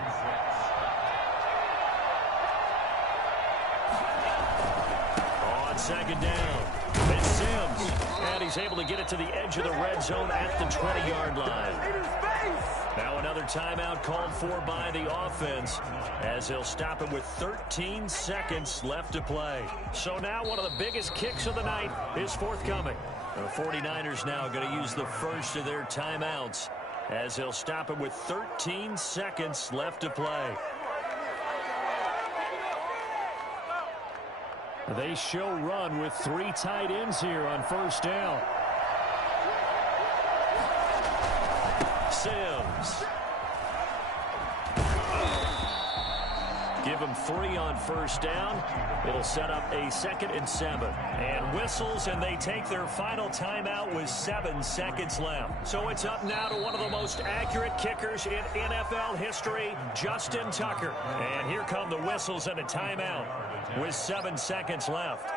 second down. It's Sims, and he's able to get it to the edge of the red zone at the 20-yard line. Now another timeout called for by the offense as they'll stop him with 13 seconds left to play. So now one of the biggest kicks of the night is forthcoming. The 49ers now going to use the first of their timeouts as they'll stop him with 13 seconds left to play. They show run with 3 tight ends here on first down. Sims. Give him 3 on first down. It'll set up a 2nd and 7. And whistles, and they take their final timeout with 7 seconds left. So it's up now to one of the most accurate kickers in NFL history, Justin Tucker. And here come the whistles and a timeout with 7 seconds left.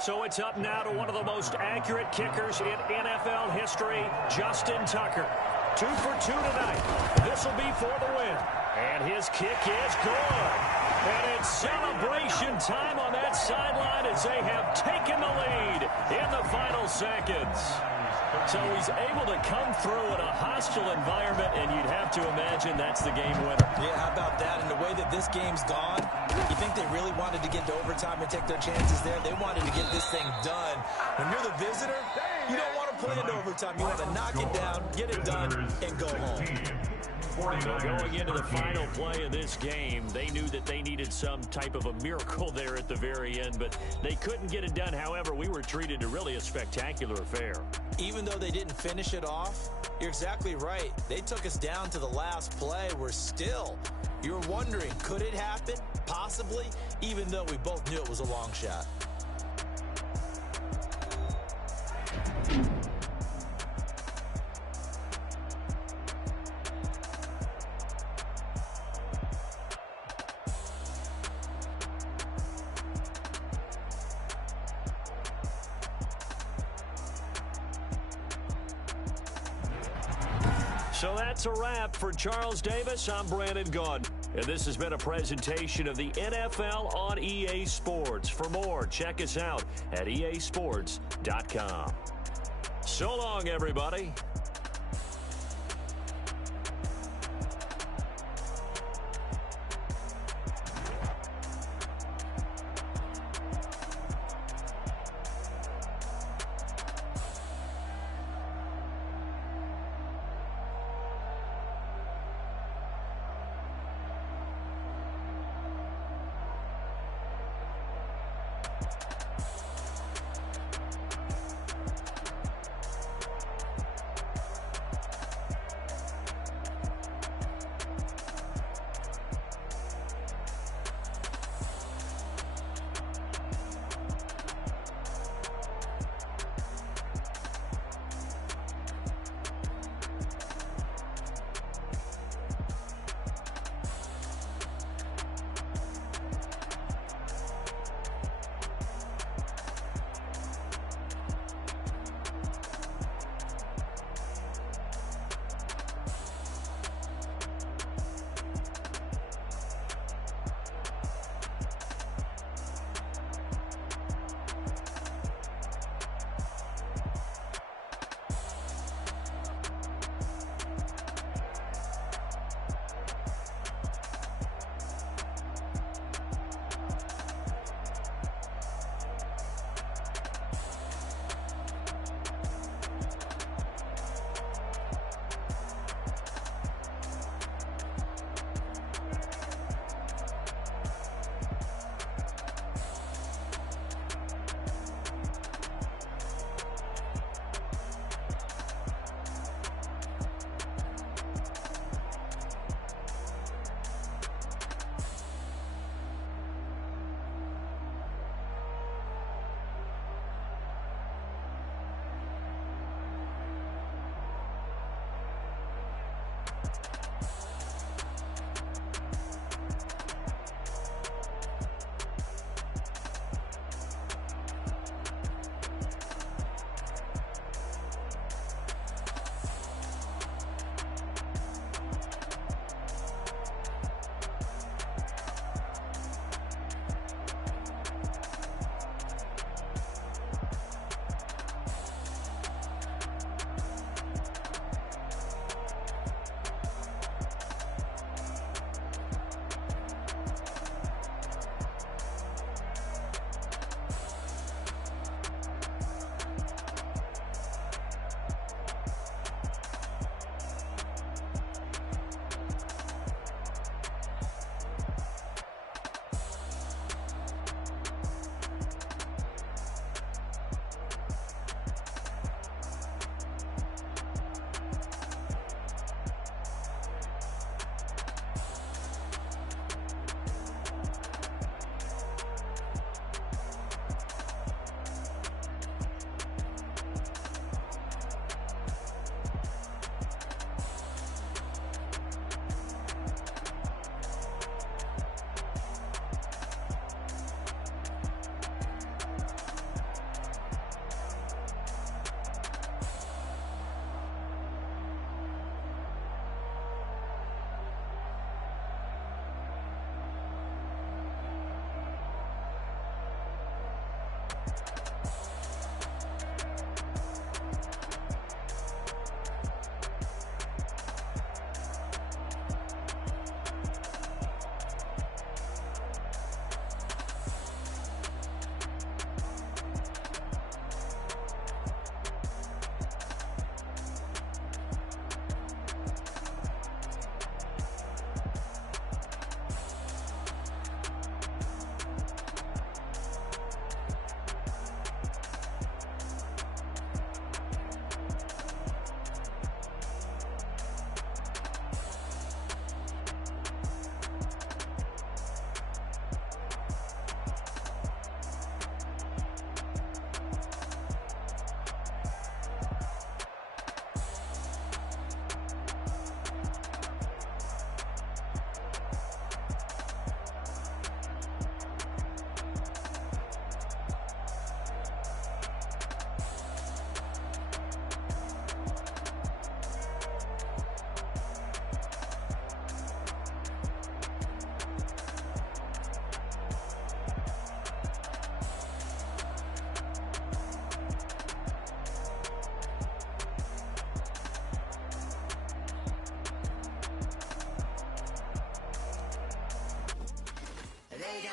So it's up now to one of the most accurate kickers in NFL history, Justin Tucker. 2 for 2 tonight. This will be for the win. And his kick is good. And it's celebration time on that sideline as they have taken the lead in the final seconds. So he's able to come through in a hostile environment, and you'd have to imagine that's the game winner. Yeah, how about that? And the way that this game's gone, you think they really wanted to get to overtime and take their chances there? They wanted to get this thing done. When you're the visitor, you don't want to play into overtime. You want to knock it down, get it done, and go home. So going into the final play of this game, they knew that they needed some type of a miracle there at the very end, but they couldn't get it done. However, we were treated to really a spectacular affair. Even though they didn't finish it off, you're exactly right. They took us down to the last play. We're still, you're wondering, could it happen? Possibly, even though we both knew it was a long shot. So that's a wrap for Charles Davis. I'm Brandon Gaudin. And this has been a presentation of the NFL on EA Sports. For more, check us out at easports.com. So long, everybody.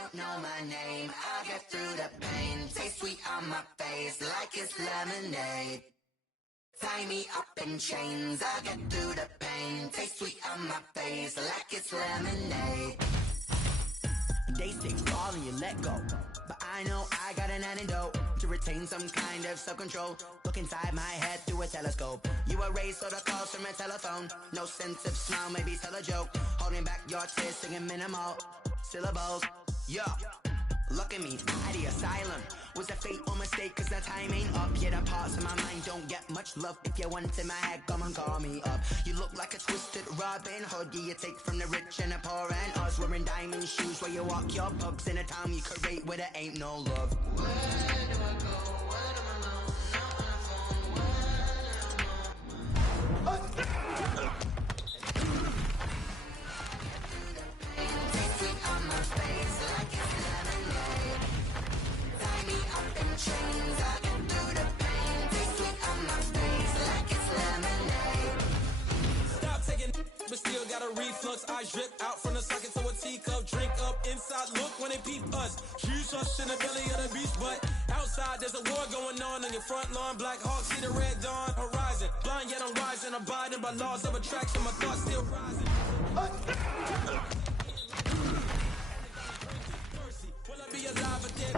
don't know my name. I'll get through the pain. Taste sweet on my face like it's lemonade. Tie me up in chains. I'll get through the pain. Taste sweet on my face like it's lemonade. They say fall and you let go, but I know I got an antidote to retain some kind of self-control. Look inside my head through a telescope. You erase all the calls from a telephone. No sense of smile, maybe tell a joke. Holding back your tears, singing minimal syllables. Yeah, look at me, at the asylum. Was a fate or mistake, cause the time ain't up. Yeah, the parts of my mind don't get much love. If you want in my head, come and call me up. You look like a twisted Robin Hood. Yeah, you take from the rich and the poor and us. Wearing diamond shoes where you walk your pugs in a town you create where there ain't no love. Where do I go? Where am I alone? Not on the phone. Taste sweet on my face like it's lemonade. Tie me up in chains. I get through the pain. Taste sweet on my face like it's lemonade. Stop taking, but still got a reflux. I drip out from the socket to a teacup. Drink up inside, look when they peep us. Huge us in the belly of the beach, but outside there's a war going on your front lawn. Black Hawk, see the red dawn horizon. Blind yet I'm rising, abiding by laws of attraction. My thoughts still rising. Will I be alive or dead?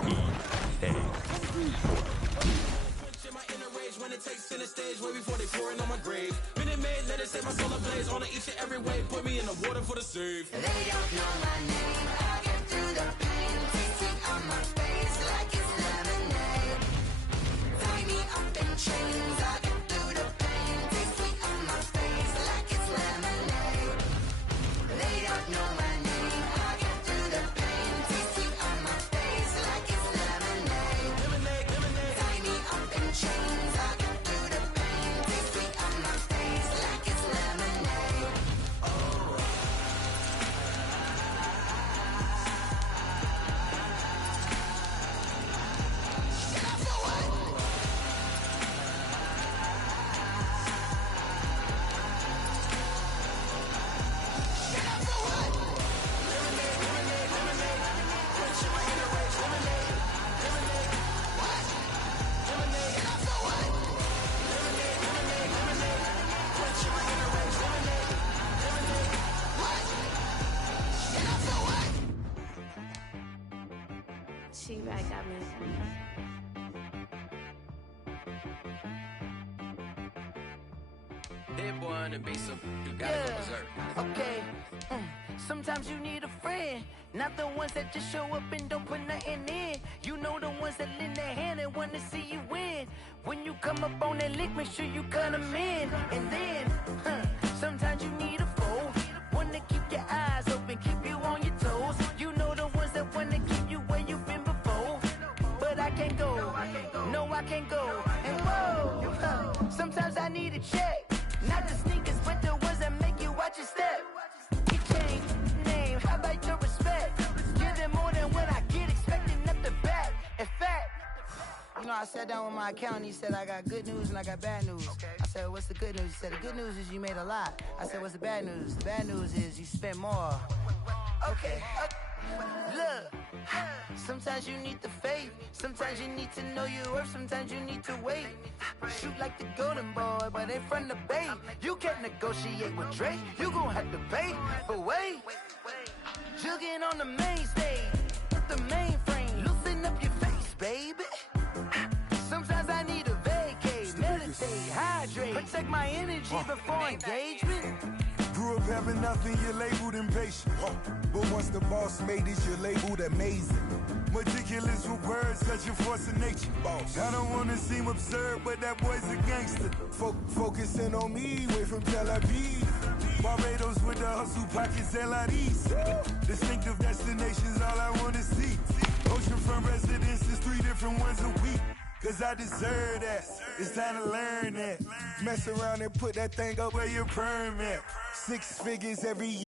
In my inner rage when it takes center stage, way before they pour it on my grave. Minute Maid, let it set my soul ablaze. On each and every way, put me in the water for the save. They don't know my name. I get through the pain. Taste sweet on my face like it's lemonade. Tie me up in chains. I get through the pain. Taste sweet on my face like it's lemonade. They don't know my name. I get through the pain. Taste sweet on my face like it's lemonade. Lemonade, lemonade. Tie me up in chains. I get through the pain. Taste sweet on my face like it's lemonade. She-Rag got me. That boy on the beat, so you gotta go berserk. Okay, sometimes you need a friend, not the ones that just show up and don't put nothing in. You know the ones that lend their hand and want to see you win. When you come up on that lick, make sure you cut them in. And then, sometimes you need a foe, one to keep your eyes open, keep you on your toes. You know the ones that want to keep you where you've been before. But I can't go, no I can't go. And whoa, sometimes I need a check. Not the sneakers, but the ones that make you watch your step. You change name, how about your respect? Give them more than what I get, expecting nothing back. In fact, you know, I sat down with my accountant, he said I got good news and I got bad news. I said, what's the good news? He said, the good news is you made a lot. I said, what's the bad news? The bad news is you spent more. Okay. Look, sometimes you need the faith, sometimes you need to know your worth, sometimes you need to wait. Shoot like the golden boy, but in front of the bay. You can't negotiate with Drake, you gon' have to pay. But wait, jugging on the main stage, with the mainframe, loosen up your face, baby. Sometimes I need a vacate, meditate, hydrate, protect my energy before engagement. Grew up having nothing, you're labeled impatient. But once the boss made it, you're labeled amazing. Meticulous with words, such a force of nature. I don't wanna seem absurd, but that boy's a gangster. Focusing on me, way from Tel Aviv. Barbados with the hustle pockets, LIDs. Distinctive destinations, all I wanna see. Oceanfront residences, 3 different ones a week. Cause I deserve that, it's time to learn that. Mess around and put that thing up where your perm at. 6 figures every year.